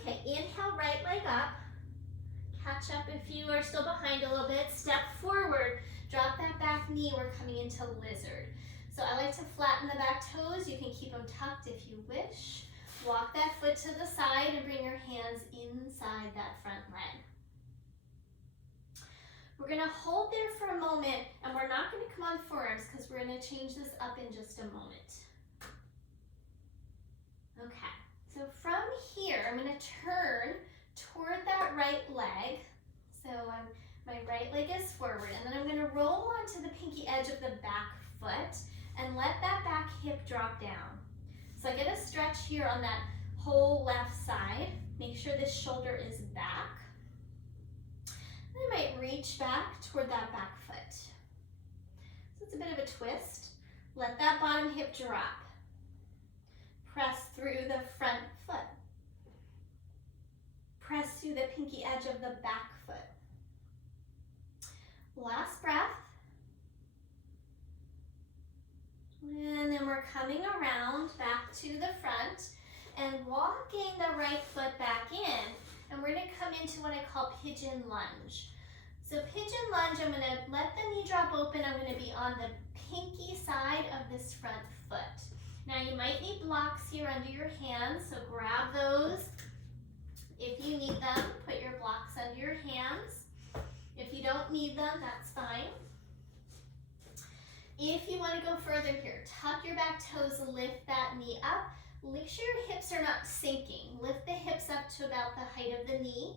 Okay, inhale, right leg up. Catch up if you are still behind a little bit. Step forward, drop that back knee. We're coming into lizard. So I like to flatten the back toes. You can keep them tucked if you wish. Walk that foot to the side and bring your hands inside that front leg. We're gonna hold there for a moment, and we're not gonna come on forearms because we're gonna change this up in just a moment. Okay, so from here, I'm gonna turn toward that right leg. So my right leg is forward, and then I'm gonna roll onto the pinky edge of the back foot and let that back hip drop down. So I get a stretch here on that whole left side. Make sure this shoulder is back. I might reach back toward that back foot. So it's a bit of a twist. Let that bottom hip drop. Press through the front foot. Press through the pinky edge of the back foot. Last breath. And then we're coming around back to the front and walking the right foot back in. And we're gonna come into what I call pigeon lunge. So pigeon lunge, I'm gonna let the knee drop open. I'm gonna be on the pinky side of this front foot. Now you might need blocks here under your hands, so grab those. If you need them, put your blocks under your hands. If you don't need them, that's fine. If you want to go further here, tuck your back toes, lift that knee up. Make sure your hips are not sinking. Lift the hips up to about the height of the knee,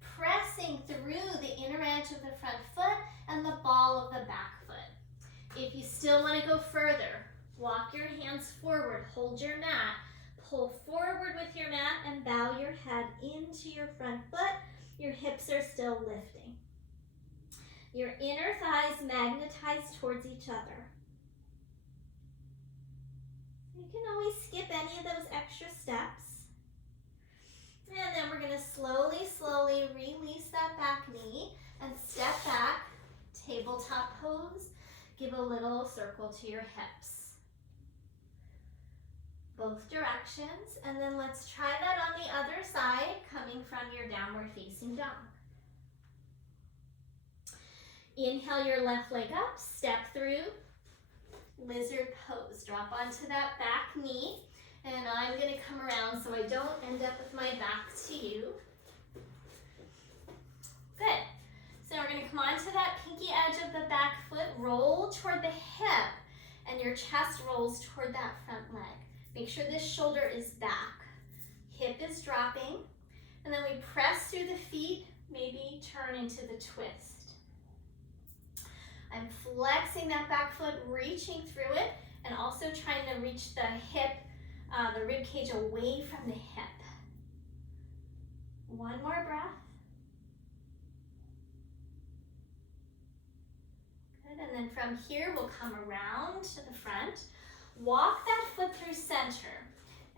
pressing through the inner edge of the front foot and the ball of the back foot. If you still want to go further, walk your hands forward, hold your mat, pull forward with your mat and bow your head into your front foot. Your hips are still lifting. Your inner thighs magnetize towards each other. You can always skip any of those extra steps. And then we're going to slowly release that back knee and step back, tabletop pose. Give a little circle to your hips. Both directions, and then let's try that on the other side, coming from your downward facing dog. Inhale your left leg up, step through, lizard pose. Drop onto that back knee, and I'm gonna come around so I don't end up with my back to you. Good. So we're gonna come onto that pinky edge of the back foot, roll toward the hip, and your chest rolls toward that front leg. Make sure this shoulder is back. Hip is dropping, and then we press through the feet, maybe turn into the twist. I'm flexing that back foot, reaching through it, and also trying to reach the hip, the rib cage away from the hip. One more breath. Good, and then from here, we'll come around to the front. Walk that foot through center.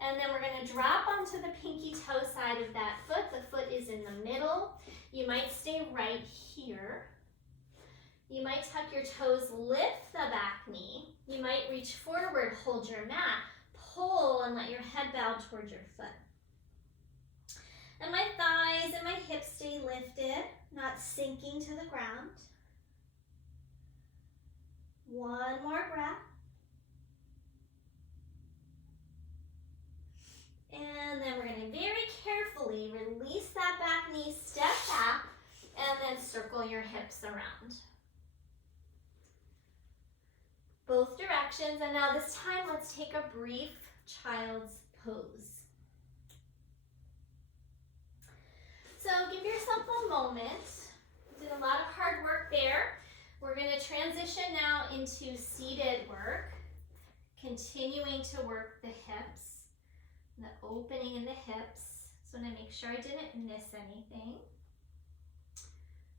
And then we're gonna drop onto the pinky toe side of that foot. The foot is in the middle. You might stay right here. You might tuck your toes, lift the back knee. You might reach forward, hold your mat, pull and let your head bow towards your foot. And my thighs and my hips stay lifted, not sinking to the ground. One more breath. And then we're going to very carefully release that back knee, step back, and then circle your hips around. Both directions, and now this time let's take a brief child's pose. So give yourself a moment. You did a lot of hard work there. We're going to transition now into seated work, continuing to work the hips, the opening in the hips. So I'm going to make sure I didn't miss anything.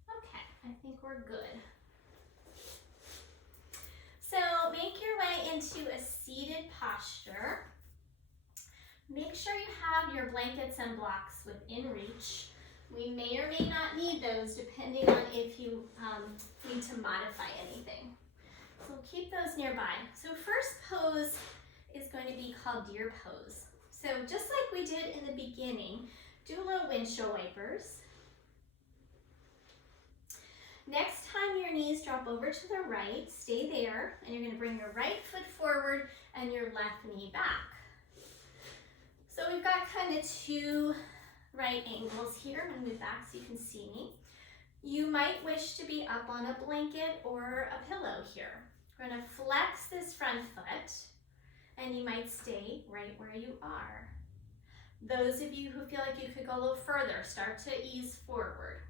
Okay, I think we're good. So make your way into a seated posture. Make sure you have your blankets and blocks within reach. We may or may not need those depending on if you need to modify anything. So keep those nearby. So first pose is going to be called deer pose. So just like we did in the beginning, do a little windshield wipers. Next time your knees drop over to the right, stay there, and you're gonna bring your right foot forward and your left knee back. So we've got kind of two right angles here. I'm gonna move back so you can see me. You might wish to be up on a blanket or a pillow here. We're gonna flex this front foot, and you might stay right where you are. Those of you who feel like you could go a little further, start to ease forward.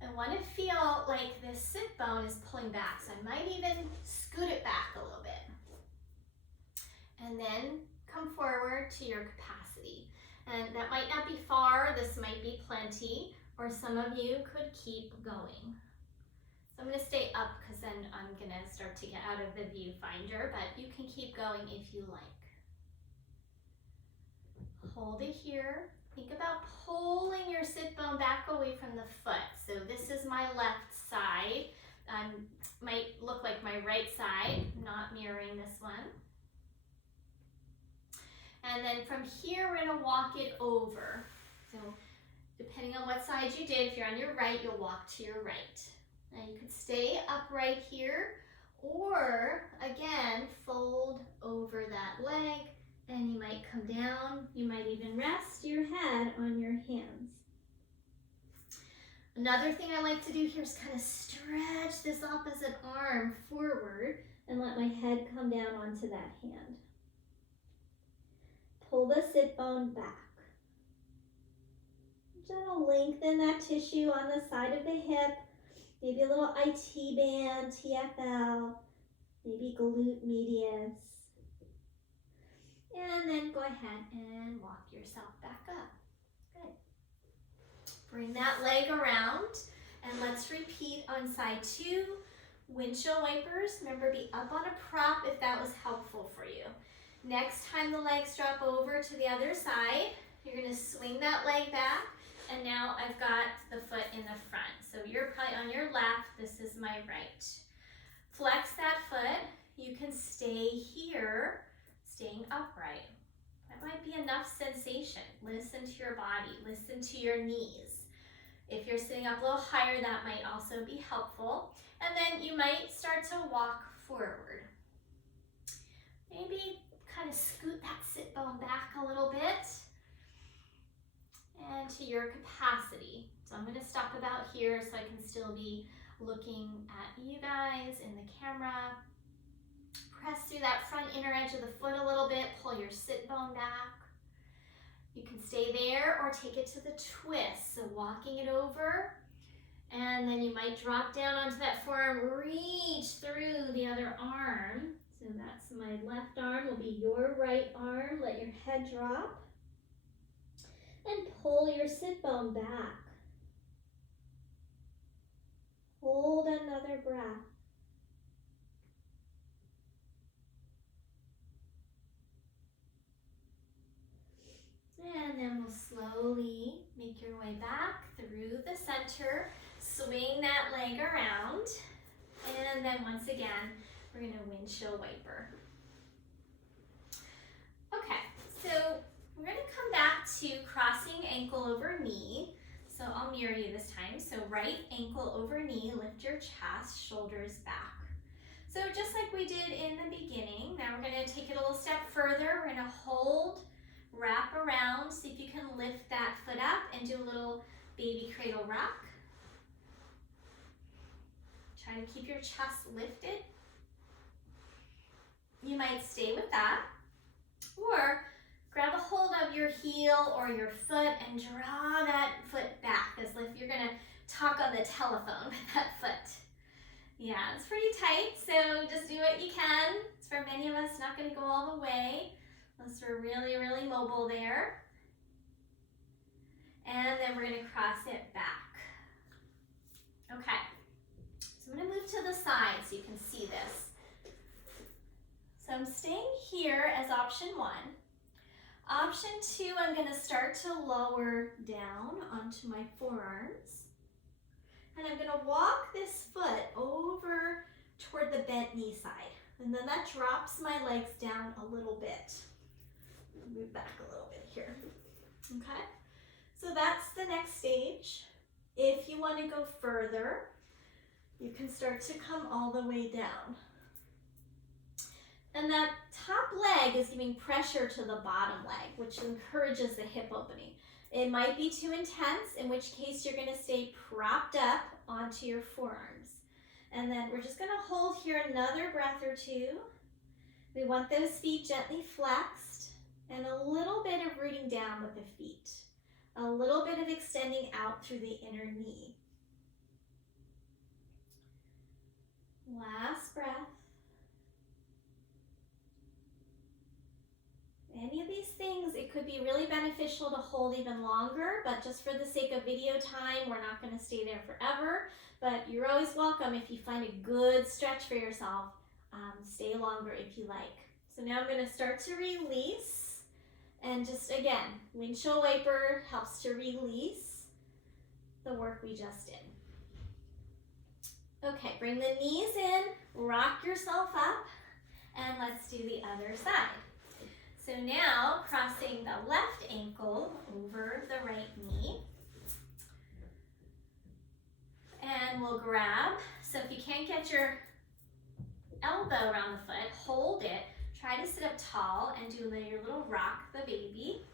I want to feel like this sit bone is pulling back, so I might even scoot it back a little bit. And then come forward to your capacity. And that might not be far, this might be plenty, or some of you could keep going. So I'm going to stay up because then I'm going to start to get out of the viewfinder, but you can keep going if you like. Hold it here. Think about pulling your sit bone back away from the foot. So this is my left side. Might look like my right side, not mirroring this one. And then from here, we're gonna walk it over. So depending on what side you did, if you're on your right, you'll walk to your right. Now you could stay upright here, or again, fold over that leg, and you might come down. You might even rest your head on your hands. Another thing I like to do here is kind of stretch this opposite arm forward and let my head come down onto that hand. Pull the sit bone back. Gentle lengthen that tissue on the side of the hip. Maybe a little IT band, TFL, maybe glute medius. And then go ahead and walk yourself back up. Good. Bring that leg around, and let's repeat on side 2. Windshield wipers. Remember, be up on a prop if that was helpful for you. Next time the legs drop over to the other side, you're going to swing that leg back, and now I've got the foot in the front. So you're probably on your left, this is my right. Flex that foot. You can stay here, staying upright. That might be enough sensation. Listen to your body, listen to your knees. If you're sitting up a little higher, that might also be helpful. And then you might start to walk forward. Maybe kind of scoot that sit bone back a little bit and to your capacity. So I'm going to stop about here so I can still be looking at you guys in the camera. Press through that front inner edge of the foot a little bit, pull your sit bone back. You can stay there or take it to the twist. So walking it over, and then you might drop down onto that forearm, reach through the other arm. So that's my left arm, will be your right arm. Let your head drop. And pull your sit bone back. Hold another breath. And then we'll slowly make your way back through the center. Swing that leg around. And then once again, we're going to windshield wiper. Okay, so we're going to come back to crossing ankle over knee. So I'll mirror you this time. So right ankle over knee, lift your chest, shoulders back. So just like we did in the beginning, now we're going to take it a little step further. We're going to hold, wrap around, see if you can lift that foot up and do a little baby cradle rock. Try to keep your chest lifted. You might stay with that, or grab a hold of your heel or your foot and draw that foot back as if you're gonna talk on the telephone with that foot. Yeah, it's pretty tight, so just do what you can. It's for many of us not gonna go all the way, unless we're really, really mobile there. And then we're gonna cross it back. Okay, so I'm gonna move to the side so you can see this. So I'm staying here as option 1. Option 2, I'm going to start to lower down onto my forearms. And I'm going to walk this foot over toward the bent knee side. And then that drops my legs down a little bit. Move back a little bit here. Okay? So that's the next stage. If you want to go further, you can start to come all the way down. And that top leg is giving pressure to the bottom leg, which encourages the hip opening. It might be too intense, in which case you're going to stay propped up onto your forearms. And then we're just going to hold here another breath or two. We want those feet gently flexed and a little bit of rooting down with the feet. A little bit of extending out through the inner knee. Last breath. Any of these things, it could be really beneficial to hold even longer, but just for the sake of video time, we're not going to stay there forever. But you're always welcome if you find a good stretch for yourself. Stay longer if you like. So now I'm going to start to release. And just again, windshield wiper helps to release the work we just did. Okay, bring the knees in, rock yourself up, and let's do the other side. So now, crossing the left ankle over the right knee. And we'll grab, so if you can't get your elbow around the foot, hold it. Try to sit up tall and do your little rock the baby.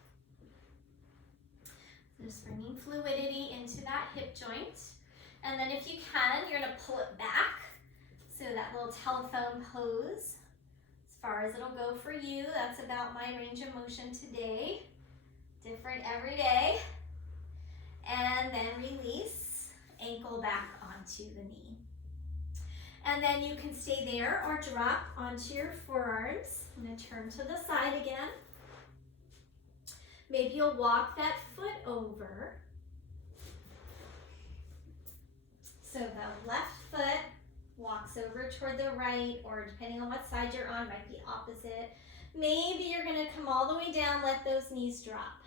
Just bringing fluidity into that hip joint. And then if you can, you're gonna pull it back. So that little telephone pose. As far as it'll go for you, that's about my range of motion today. Different every day. And then release, ankle back onto the knee. And then you can stay there or drop onto your forearms. I'm gonna turn to the side again. Maybe you'll walk that foot over. So the left foot walks over toward the right, or depending on what side you're on, might be opposite. Maybe you're gonna come all the way down, let those knees drop.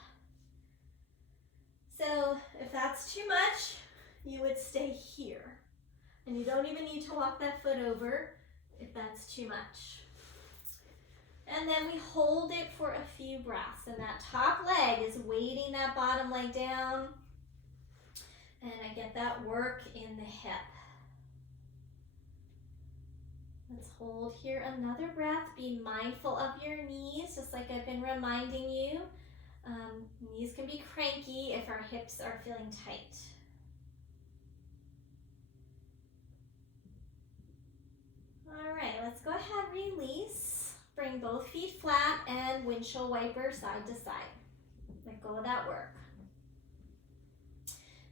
So if that's too much, you would stay here. And you don't even need to walk that foot over if that's too much. And then we hold it for a few breaths. And that top leg is weighting that bottom leg down. And I get that work in the hip. Let's hold here another breath. Be mindful of your knees, just like I've been reminding you. Knees can be cranky if our hips are feeling tight. All right, let's go ahead, release. Bring both feet flat and windshield wiper side to side. Let go of that work.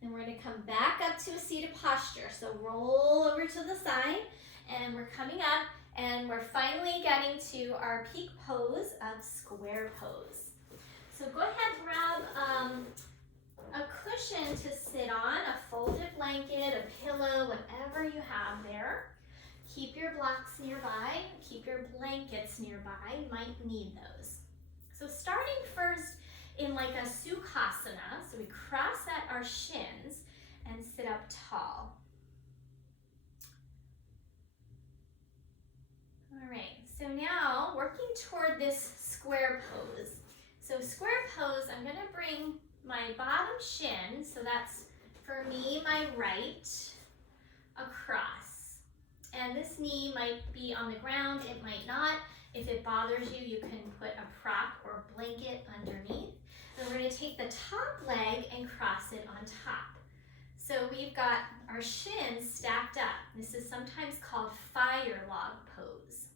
And we're gonna come back up to a seated posture. So roll over to the side and we're coming up and we're finally getting to our peak pose of square pose. So go ahead, grab a cushion to sit on, a folded blanket, a pillow, whatever you have there. Keep your blocks nearby, keep your blankets nearby, you might need those. So starting first in like a Sukhasana, so we cross at our shins and sit up tall. All right, so now working toward this square pose. So square pose, I'm gonna bring my bottom shin, so that's for me, my right, across. And this knee might be on the ground, it might not. If it bothers you, you can put a prop or blanket underneath. And we're gonna take the top leg and cross it on top. So we've got our shins stacked up. This is sometimes called fire log pose.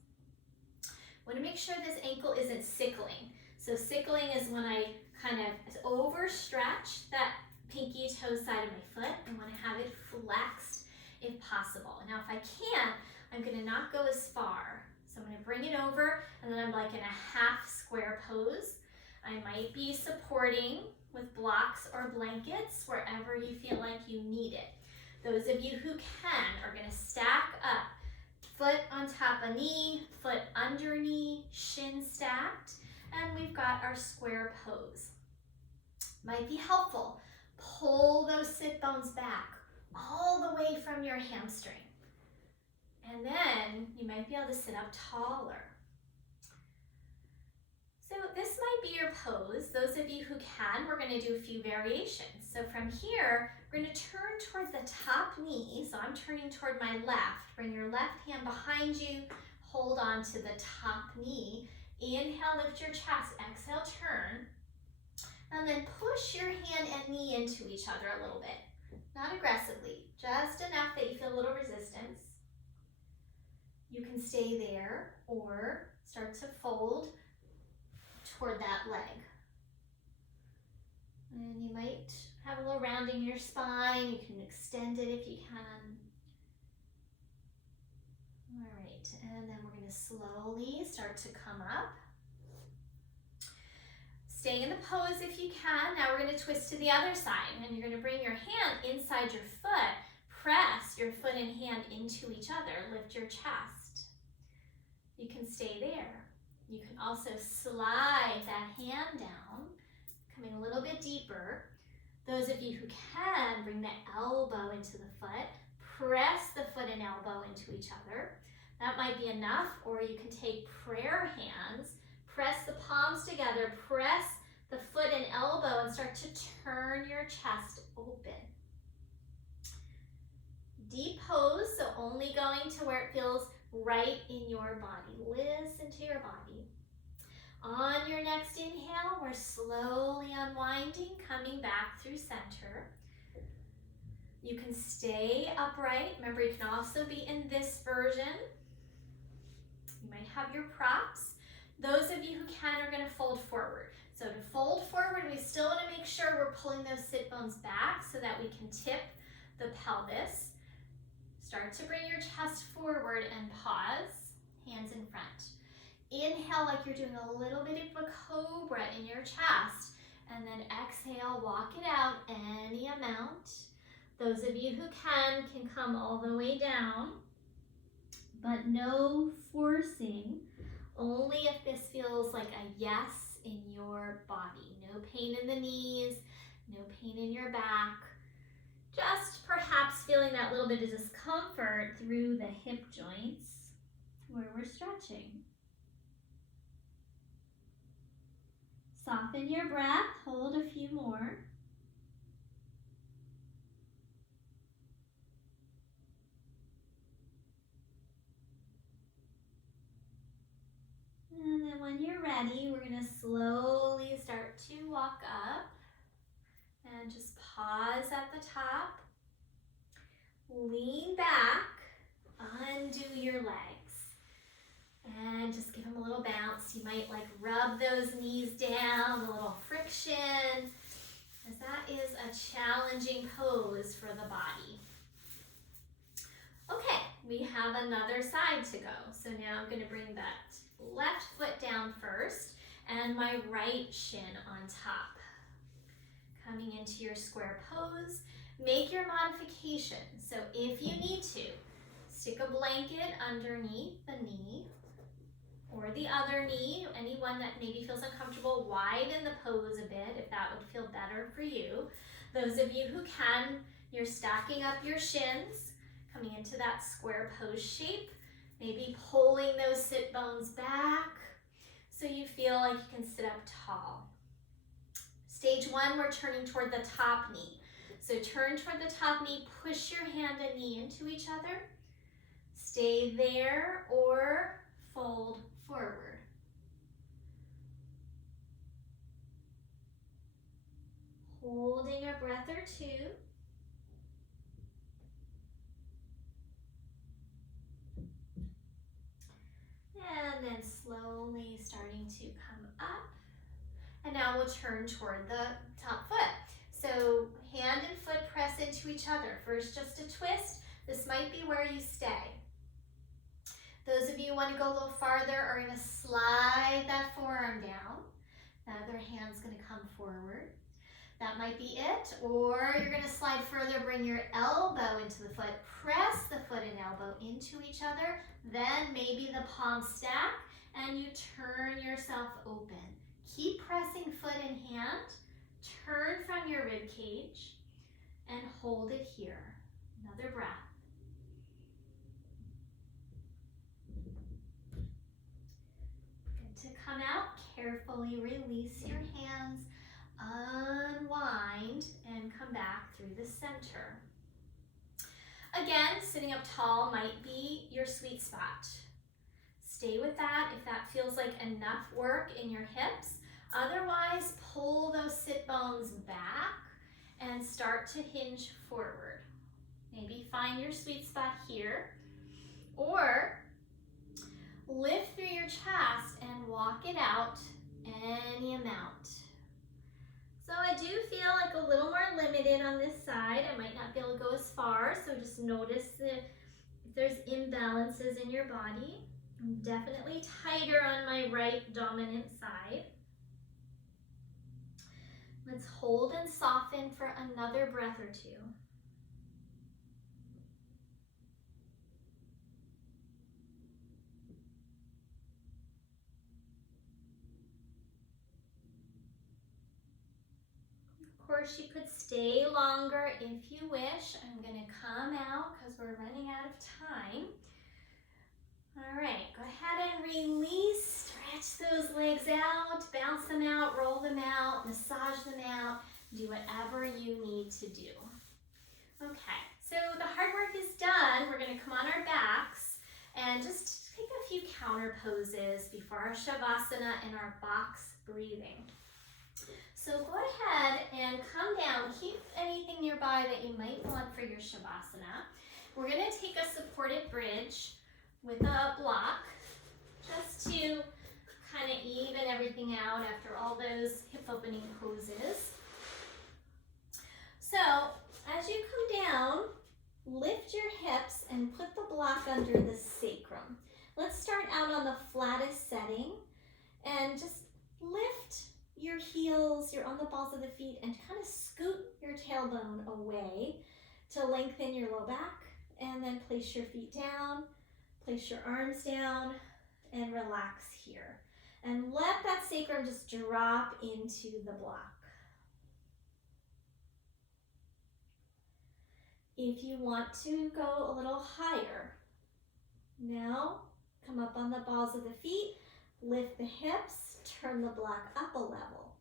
Want to make sure this ankle isn't sickling. So sickling is when I kind of overstretch that pinky toe side of my foot. I want to have it flexed if possible. Now if I can't, I'm gonna not go as far. So I'm gonna bring it over and then I'm like in a half square pose. I might be supporting with blocks or blankets wherever you feel like you need it. Those of you who can are gonna stack up, foot on top of knee, foot under knee, shin stacked, and we've got our square pose. Might be helpful. Pull those sit bones back all the way from your hamstring. And then you might be able to sit up taller. So this might be your pose. Those of you who can, we're going to do a few variations. So from here, we're going to turn towards the top knee. So I'm turning toward my left. Bring your left hand behind you. Hold on to the top knee. Inhale, lift your chest. Exhale, turn. And then push your hand and knee into each other a little bit. Not aggressively, just enough that you feel a little resistance. You can stay there or start to fold toward that leg. And you might have a little rounding in your spine. You can extend it if you can. All right, and then we're going to slowly start to come up. Stay in the pose if you can. Now we're going to twist to the other side, and you're going to bring your hand inside your foot. Press your foot and hand into each other. Lift your chest. You can stay there. You can also slide that hand down, coming a little bit deeper. Those of you who can, bring the elbow into the foot. Press the foot and elbow into each other. That might be enough, or you can take prayer hands. Press the palms together, press the foot and elbow and start to turn your chest open. Deep pose, so only going to where it feels right in your body. Listen to your body. On your next inhale, we're slowly unwinding, coming back through center. You can stay upright. Remember, you can also be in this version. You might have your props. Those of you who can are going to fold forward. So to fold forward, we still want to make sure we're pulling those sit bones back so that we can tip the pelvis. Start to bring your chest forward and pause, hands in front. Inhale like you're doing a little bit of a cobra in your chest, and then exhale, walk it out any amount. Those of you who can come all the way down, but no forcing. Only if this feels like a yes in your body. No pain in the knees, no pain in your back. Just perhaps feeling that little bit of discomfort through the hip joints where we're stretching. Soften your breath, hold a few more. And then when you're ready, we're going to slowly start to walk up and just pause at the top. Lean back, undo your legs, and just give them a little bounce. You might like rub those knees down, a little friction, as that is a challenging pose for the body. Okay, we have another side to go. So now I'm going to bring that left foot down first and my right shin on top. Coming into your square pose, make your modification. So if you need to, stick a blanket underneath the knee or the other knee, anyone that maybe feels uncomfortable, widen the pose a bit if that would feel better for you. Those of you who can, you're stacking up your shins, coming into that square pose shape, maybe pulling those sit bones back so you feel like you can sit up tall. Stage one, we're turning toward the top knee. So turn toward the top knee, push your hand and knee into each other. Stay there or fold forward. Holding a breath or two. And then slowly starting to come up. And now we'll turn toward the top foot. So hand and foot press into each other. First, just a twist. This might be where you stay. Those of you who want to go a little farther are going to slide that forearm down. The other hand's going to come forward. That might be it. Or you're going to slide further, bring your elbow into the foot, press the foot and elbow into each other, then maybe the palms stack, and you turn yourself open. Keep pressing foot and hand, turn from your rib cage, and hold it here. Another breath. Good to come out carefully release your hands, unwind, and come back through the center. Again, sitting up tall might be your sweet spot. Stay with that if that feels like enough work in your hips. Otherwise, pull those sit bones back and start to hinge forward. Maybe find your sweet spot here, or lift through your chest and walk it out any amount. So I do feel like a little more limited on this side. I might not be able to go as far, so just notice if there's imbalances in your body. I'm definitely tighter on my right dominant side. Let's hold and soften for another breath or two. Of course, you could stay longer if you wish. I'm going to come out because we're running out of time. All right, go ahead and release. Stretch those legs out, bounce them out, roll them out, massage them out. Do whatever you need to do. Okay, so the hard work is done. We're going to come on our backs and just take a few counter poses before our Shavasana and our box breathing. So go ahead and come down. Keep anything nearby that you might want for your Shavasana. We're going to take a supported bridge with a block just to kind of even everything out after all those hip opening poses. So as you come down, lift your hips and put the block under the sacrum. Let's start out on the flattest setting and just lift your heels, you're on the balls of the feet, and kind of scoot your tailbone away to lengthen your low back, and then place your feet down, place your arms down, and relax here. And let that sacrum just drop into the block. If you want to go a little higher, now come up on the balls of the feet, lift the hips, turn the block up a level.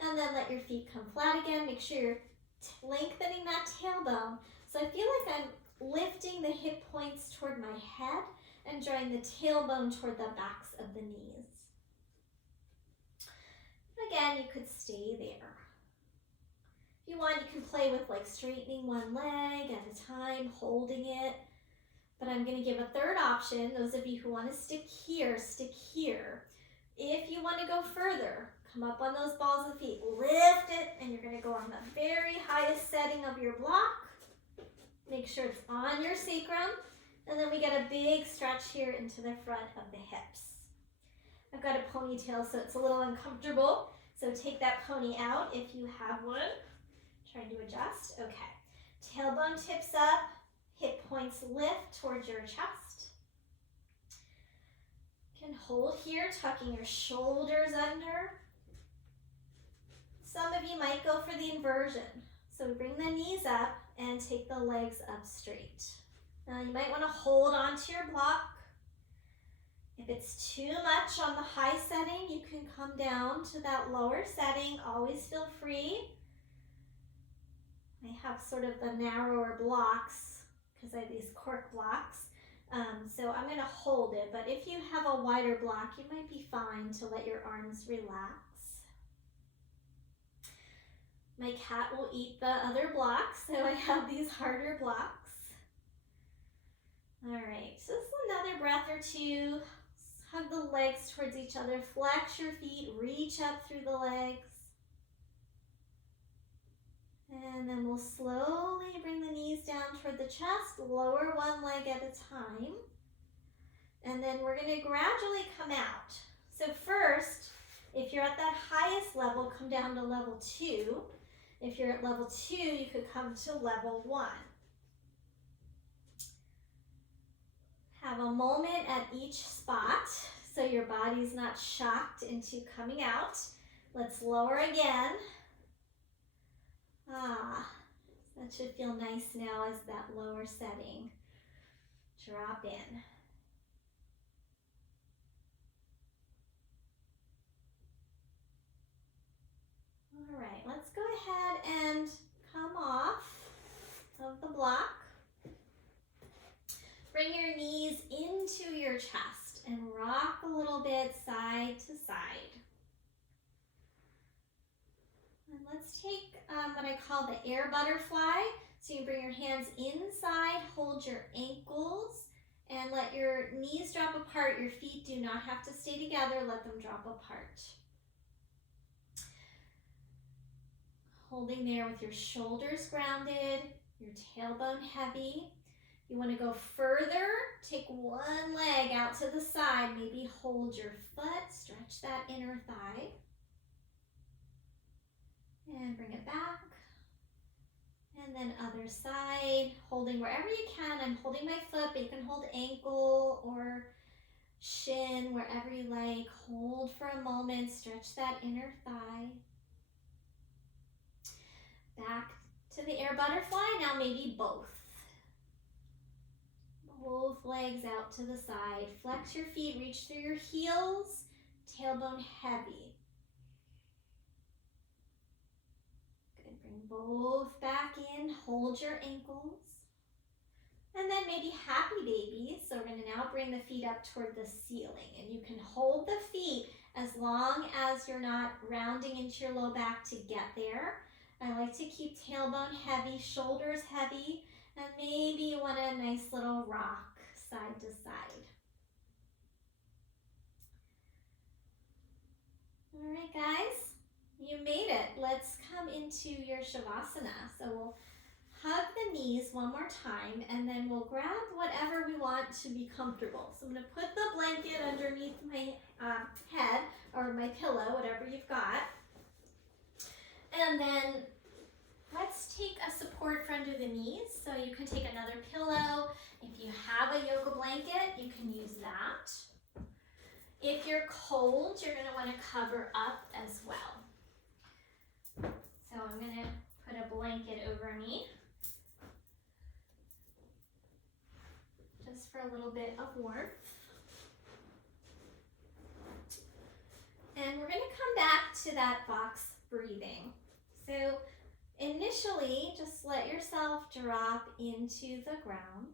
And then let your feet come flat again. Make sure you're lengthening that tailbone. So I feel like I'm lifting the hip points toward my head and drawing the tailbone toward the backs of the knees. Again, you could stay there. If you want, you can play with like straightening one leg at a time, holding it. But I'm going to give a third option. Those of you who want to stick here, stick here. If you want to go further, come up on those balls of the feet, lift it, and you're going to go on the very highest setting of your block. Make sure it's on your sacrum. And then we get a big stretch here into the front of the hips. I've got a ponytail, so it's a little uncomfortable. So take that pony out if you have one. Trying to adjust. Okay. Tailbone tips up, hip points lift towards your chest. You can hold here, tucking your shoulders under. Some of you might go for the inversion. So we bring the knees up and take the legs up straight. Now you might want to hold onto your block. If it's too much on the high setting, you can come down to that lower setting. Always feel free. I have sort of the narrower blocks because I have these cork blocks. So I'm going to hold it, but if you have a wider block, you might be fine to let your arms relax. My cat will eat the other blocks, so I have these harder blocks. All right, so just another breath or two. Hug the legs towards each other, flex your feet, reach up through the legs. And then we'll slowly bring the knees down toward the chest, lower one leg at a time. And then we're going to gradually come out. So first, if you're at that highest level, come down to level 2. If you're at level 2, you could come to level 1. Have a moment at each spot so your body's not shocked into coming out. Let's lower again. That should feel nice now as that lower setting. Drop in. rock a little bit side to side. And let's take what I call the air butterfly. So you bring your hands inside, hold your ankles, and let your knees drop apart. Your feet do not have to stay together. Let them drop apart. Holding there with your shoulders grounded, your tailbone heavy. You want to go further. Take one leg out to the side. Maybe hold your foot. Stretch that inner thigh. And bring it back. And then other side, holding wherever you can. I'm holding my foot, but you can hold ankle or shin, wherever you like. Hold for a moment, stretch that inner thigh. Back to the air butterfly, now maybe both. Both legs out to the side. Flex your feet, reach through your heels, tailbone heavy. Bring both back in, hold your ankles. And then maybe happy baby. So we're gonna now bring the feet up toward the ceiling. And you can hold the feet as long as you're not rounding into your low back to get there. I like to keep tailbone heavy, shoulders heavy, and maybe you want a nice little rock side to side. All right, guys. You made it. Let's come into your Shavasana. So we'll hug the knees one more time, and then we'll grab whatever we want to be comfortable. So I'm going to put the blanket underneath my head, or my pillow, whatever you've got. And then let's take a support for under the knees. So you can take another pillow. If you have a yoga blanket, you can use that. If you're cold, you're going to want to cover up as well. So I'm going to put a blanket over me, just for a little bit of warmth. And we're going to come back to that box breathing. So initially, just let yourself drop into the ground.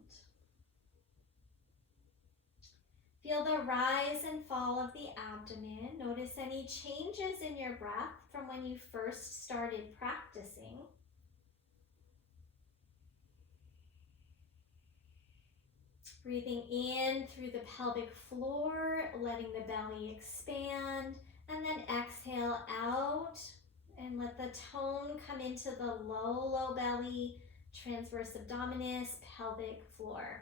Feel the rise and fall of the abdomen. Notice any changes in your breath from when you first started practicing. Breathing in through the pelvic floor, letting the belly expand, and then exhale out and let the tone come into the low belly, transverse abdominis, pelvic floor.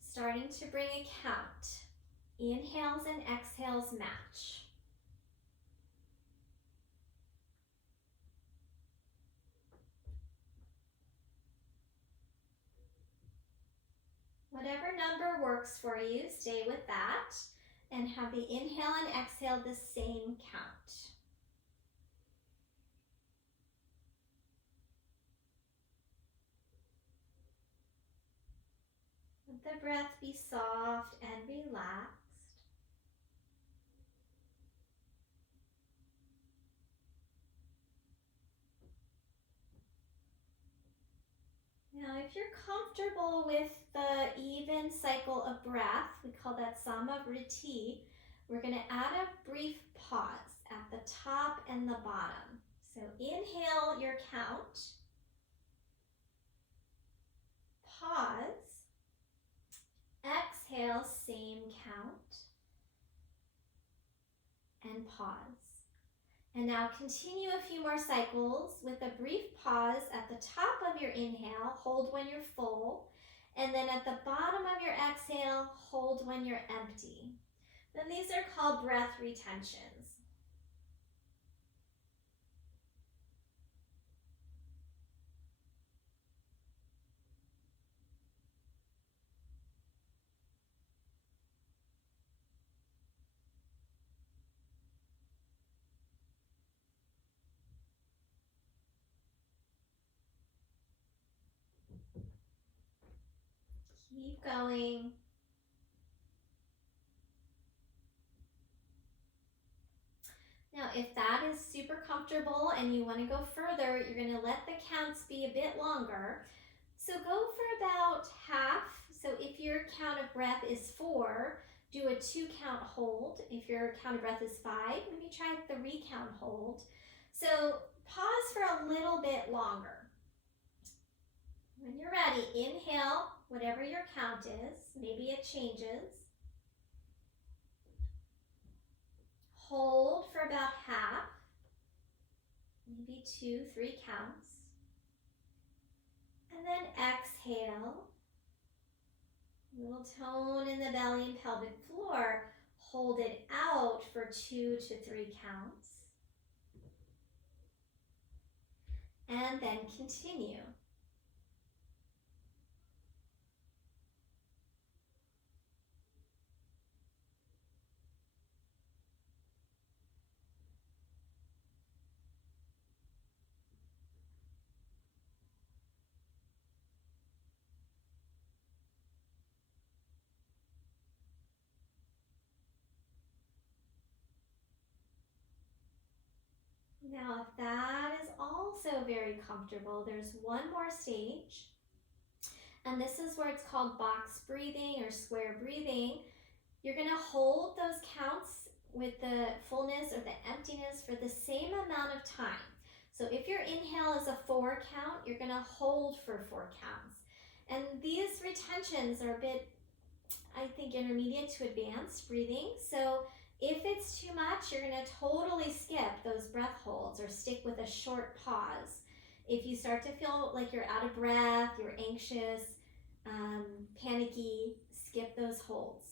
Starting to bring a count. Inhales and exhales match. Whatever number works for you, stay with that, and have the inhale and exhale the same count. Let the breath be soft and relaxed. Now, if you're comfortable with the even cycle of breath, we call that Samavriti, we're going to add a brief pause at the top and the bottom. So inhale your count, pause, exhale, same count, and pause. And now continue a few more cycles with a brief pause at the top of your inhale, hold when you're full, and then at the bottom of your exhale, hold when you're empty. Then these are called breath retentions. Keep going. Now, if that is super comfortable and you want to go further, you're going to let the counts be a bit longer. So go for about half count of breath is 4, do a 2 count hold. If your count of breath is 5, maybe try a 3 count hold. So pause for a little bit longer. When you're ready, inhale, whatever your count is. Maybe it changes. Hold for about half, maybe 2, 3 counts. And then exhale. Little tone in the belly and pelvic floor. Hold it out for 2 to 3 counts. And then continue. Now, if that is also very comfortable, there's one more stage. And this is where it's called box breathing or square breathing. You're going to hold those counts with the fullness or the emptiness for the same amount of time. So if your inhale is a 4 count, you're going to hold for 4 counts. And these retentions are a bit, I think, intermediate to advanced breathing. So if it's too much, you're going to totally skip those breath holds or stick with a short pause. If you start to feel like you're out of breath, you're anxious, panicky, skip those holds.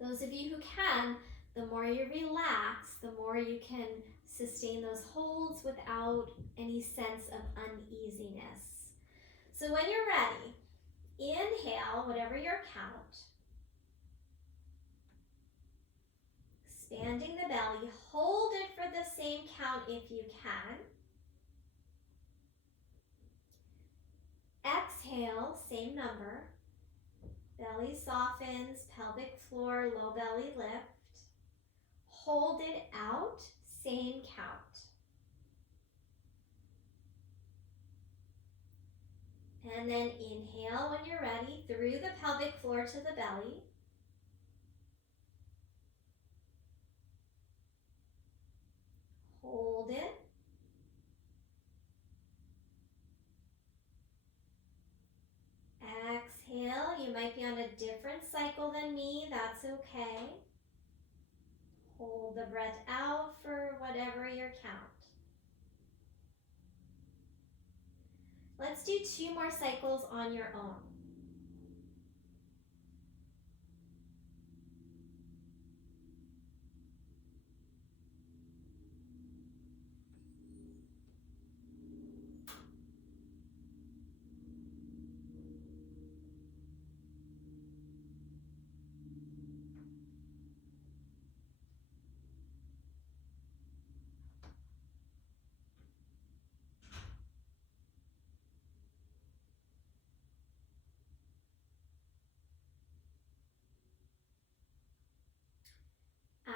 Those of you who can, the more you relax, the more you can sustain those holds without any sense of uneasiness. So when you're ready, inhale, whatever your count. Expanding the belly, hold it for the same count if you can. Exhale, same number. Belly softens, pelvic floor, low belly lift. Hold it out, same count. And then inhale when you're ready, through the pelvic floor to the belly. Hold it. Exhale. You might be on a different cycle than me. That's okay. Hold the breath out for whatever your count. Let's do 2 more cycles on your own.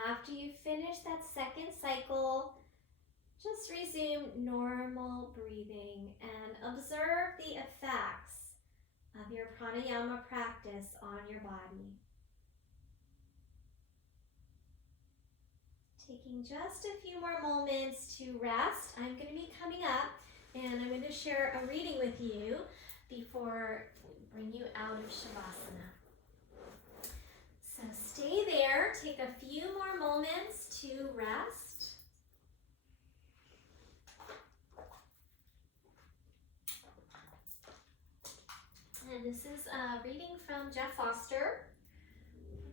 After you finish that second cycle, just resume normal breathing and observe the effects of your pranayama practice on your body. Taking just a few more moments to rest. I'm going to be coming up and I'm going to share a reading with you before we bring you out of Shavasana. So stay there, take a few more moments to rest. And this is a reading from Jeff Foster,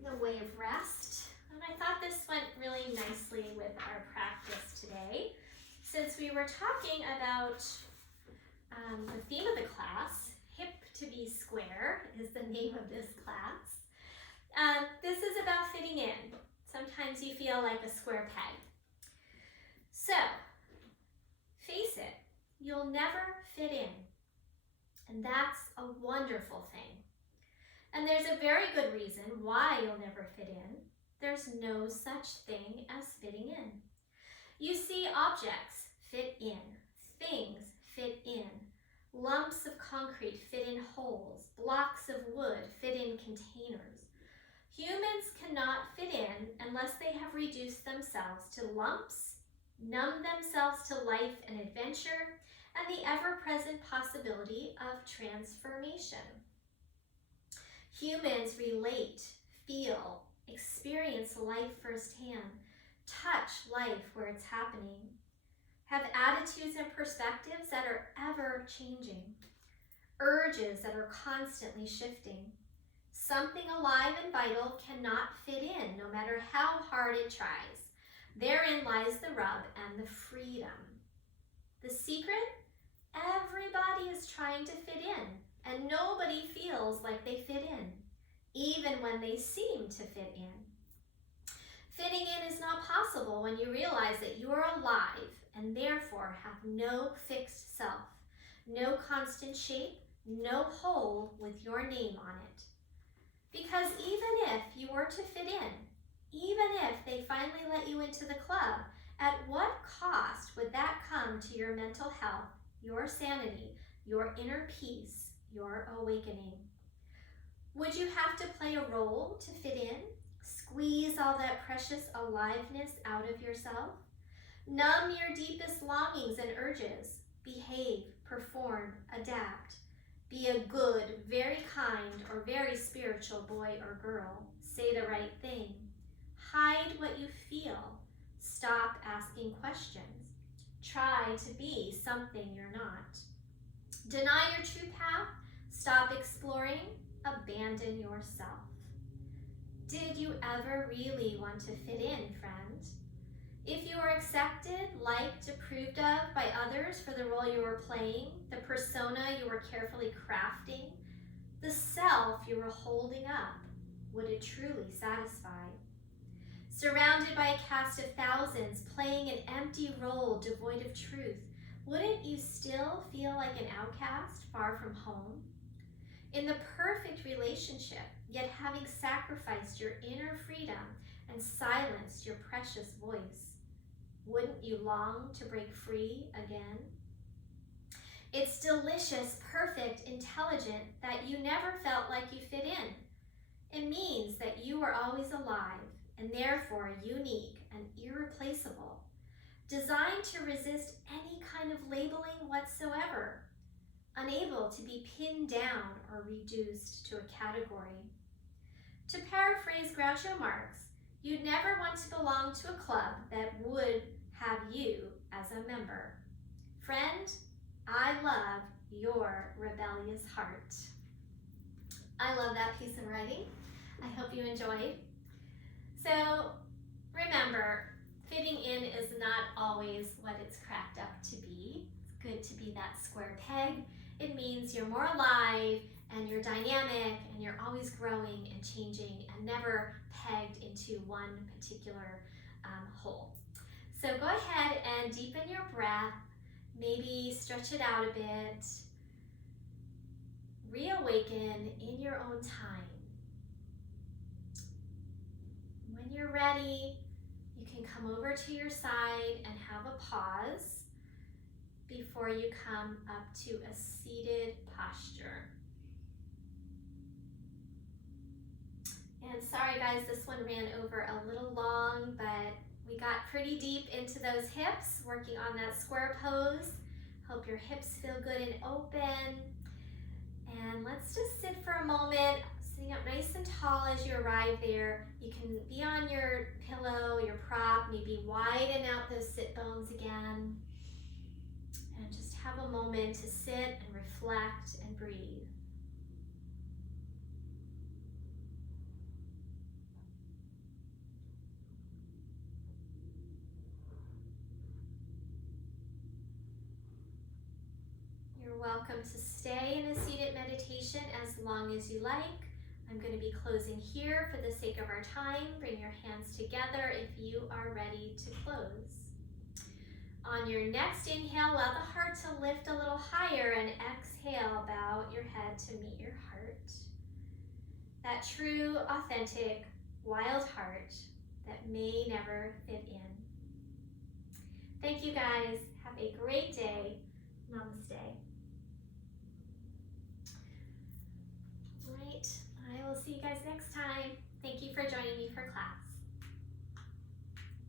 The Way of Rest. And I thought this went really nicely with our practice today. Since we were talking about the theme of the class, Hip to be Square is the name of this class. This is about fitting in. Sometimes you feel like a square peg. So, face it, you'll never fit in. And that's a wonderful thing. And there's a very good reason why you'll never fit in. There's no such thing as fitting in. You see, objects fit in, things fit in, lumps of concrete fit in in holes. Blocks of wood fit in containers. Humans cannot fit in unless they have reduced themselves to lumps, numbed themselves to life and adventure, and the ever-present possibility of transformation. Humans relate, feel, experience life firsthand, touch life where it's happening, have attitudes and perspectives that are ever changing, urges that are constantly shifting. Something alive and vital cannot fit in no matter how hard it tries. Therein lies the rub and the freedom. The secret? Everybody is trying to fit in, and nobody feels like they fit in, even when they seem to fit in. Fitting in is not possible when you realize that you are alive and therefore have no fixed self, no constant shape, no hole with your name on it. Because even if you were to fit in, even if they finally let you into the club, at what cost would that come to your mental health, your sanity, your inner peace, your awakening? Would you have to play a role to fit in? Squeeze all that precious aliveness out of yourself? Numb your deepest longings and urges? Behave, perform, adapt. Be a good, very kind, or very spiritual boy or girl. Say the right thing. Hide what you feel. Stop asking questions. Try to be something you're not. Deny your true path. Stop exploring. Abandon yourself. Did you ever really want to fit in, friend? If you are accepted, liked, approved of by others for the role you were playing, the persona you were carefully crafting, the self you were holding up, would it truly satisfy? Surrounded by a cast of thousands, playing an empty role devoid of truth, wouldn't you still feel like an outcast, far from home? In the perfect relationship, yet having sacrificed your inner freedom and silenced your precious voice, wouldn't you long to break free again? It's delicious, perfect, intelligent that you never felt like you fit in. It means that you are always alive and therefore unique and irreplaceable, designed to resist any kind of labeling whatsoever, unable to be pinned down or reduced to a category. To paraphrase Groucho Marx, you'd never want to belong to a club that would have you as a member. Friend, I love your rebellious heart. I love that piece of writing. I hope you enjoyed. So remember, fitting in is not always what it's cracked up to be. It's good to be that square peg. It means you're more alive and you're dynamic and you're always growing and changing and never pegged into one particular hole. So go ahead and deepen your breath, maybe stretch it out a bit, reawaken in your own time. When you're ready, you can come over to your side and have a pause before you come up to a seated posture. And sorry guys, this one ran over a little long, but we got pretty deep into those hips, working on that square pose. Hope your hips feel good and open. And let's just sit for a moment, sitting up nice and tall as you arrive there. You can be on your pillow, your prop, maybe widen out those sit bones again. And just have a moment to sit and reflect and breathe. You're welcome to stay in a seated meditation as long as you like. I'm going to be closing here for the sake of our time. Bring your hands together if you are ready to close. On your next inhale, allow the heart to lift a little higher, and exhale, bow your head to meet your heart. That true, authentic, wild heart that may never fit in. Thank you guys. Have a great day. Namaste. next time. Thank you for joining me for class.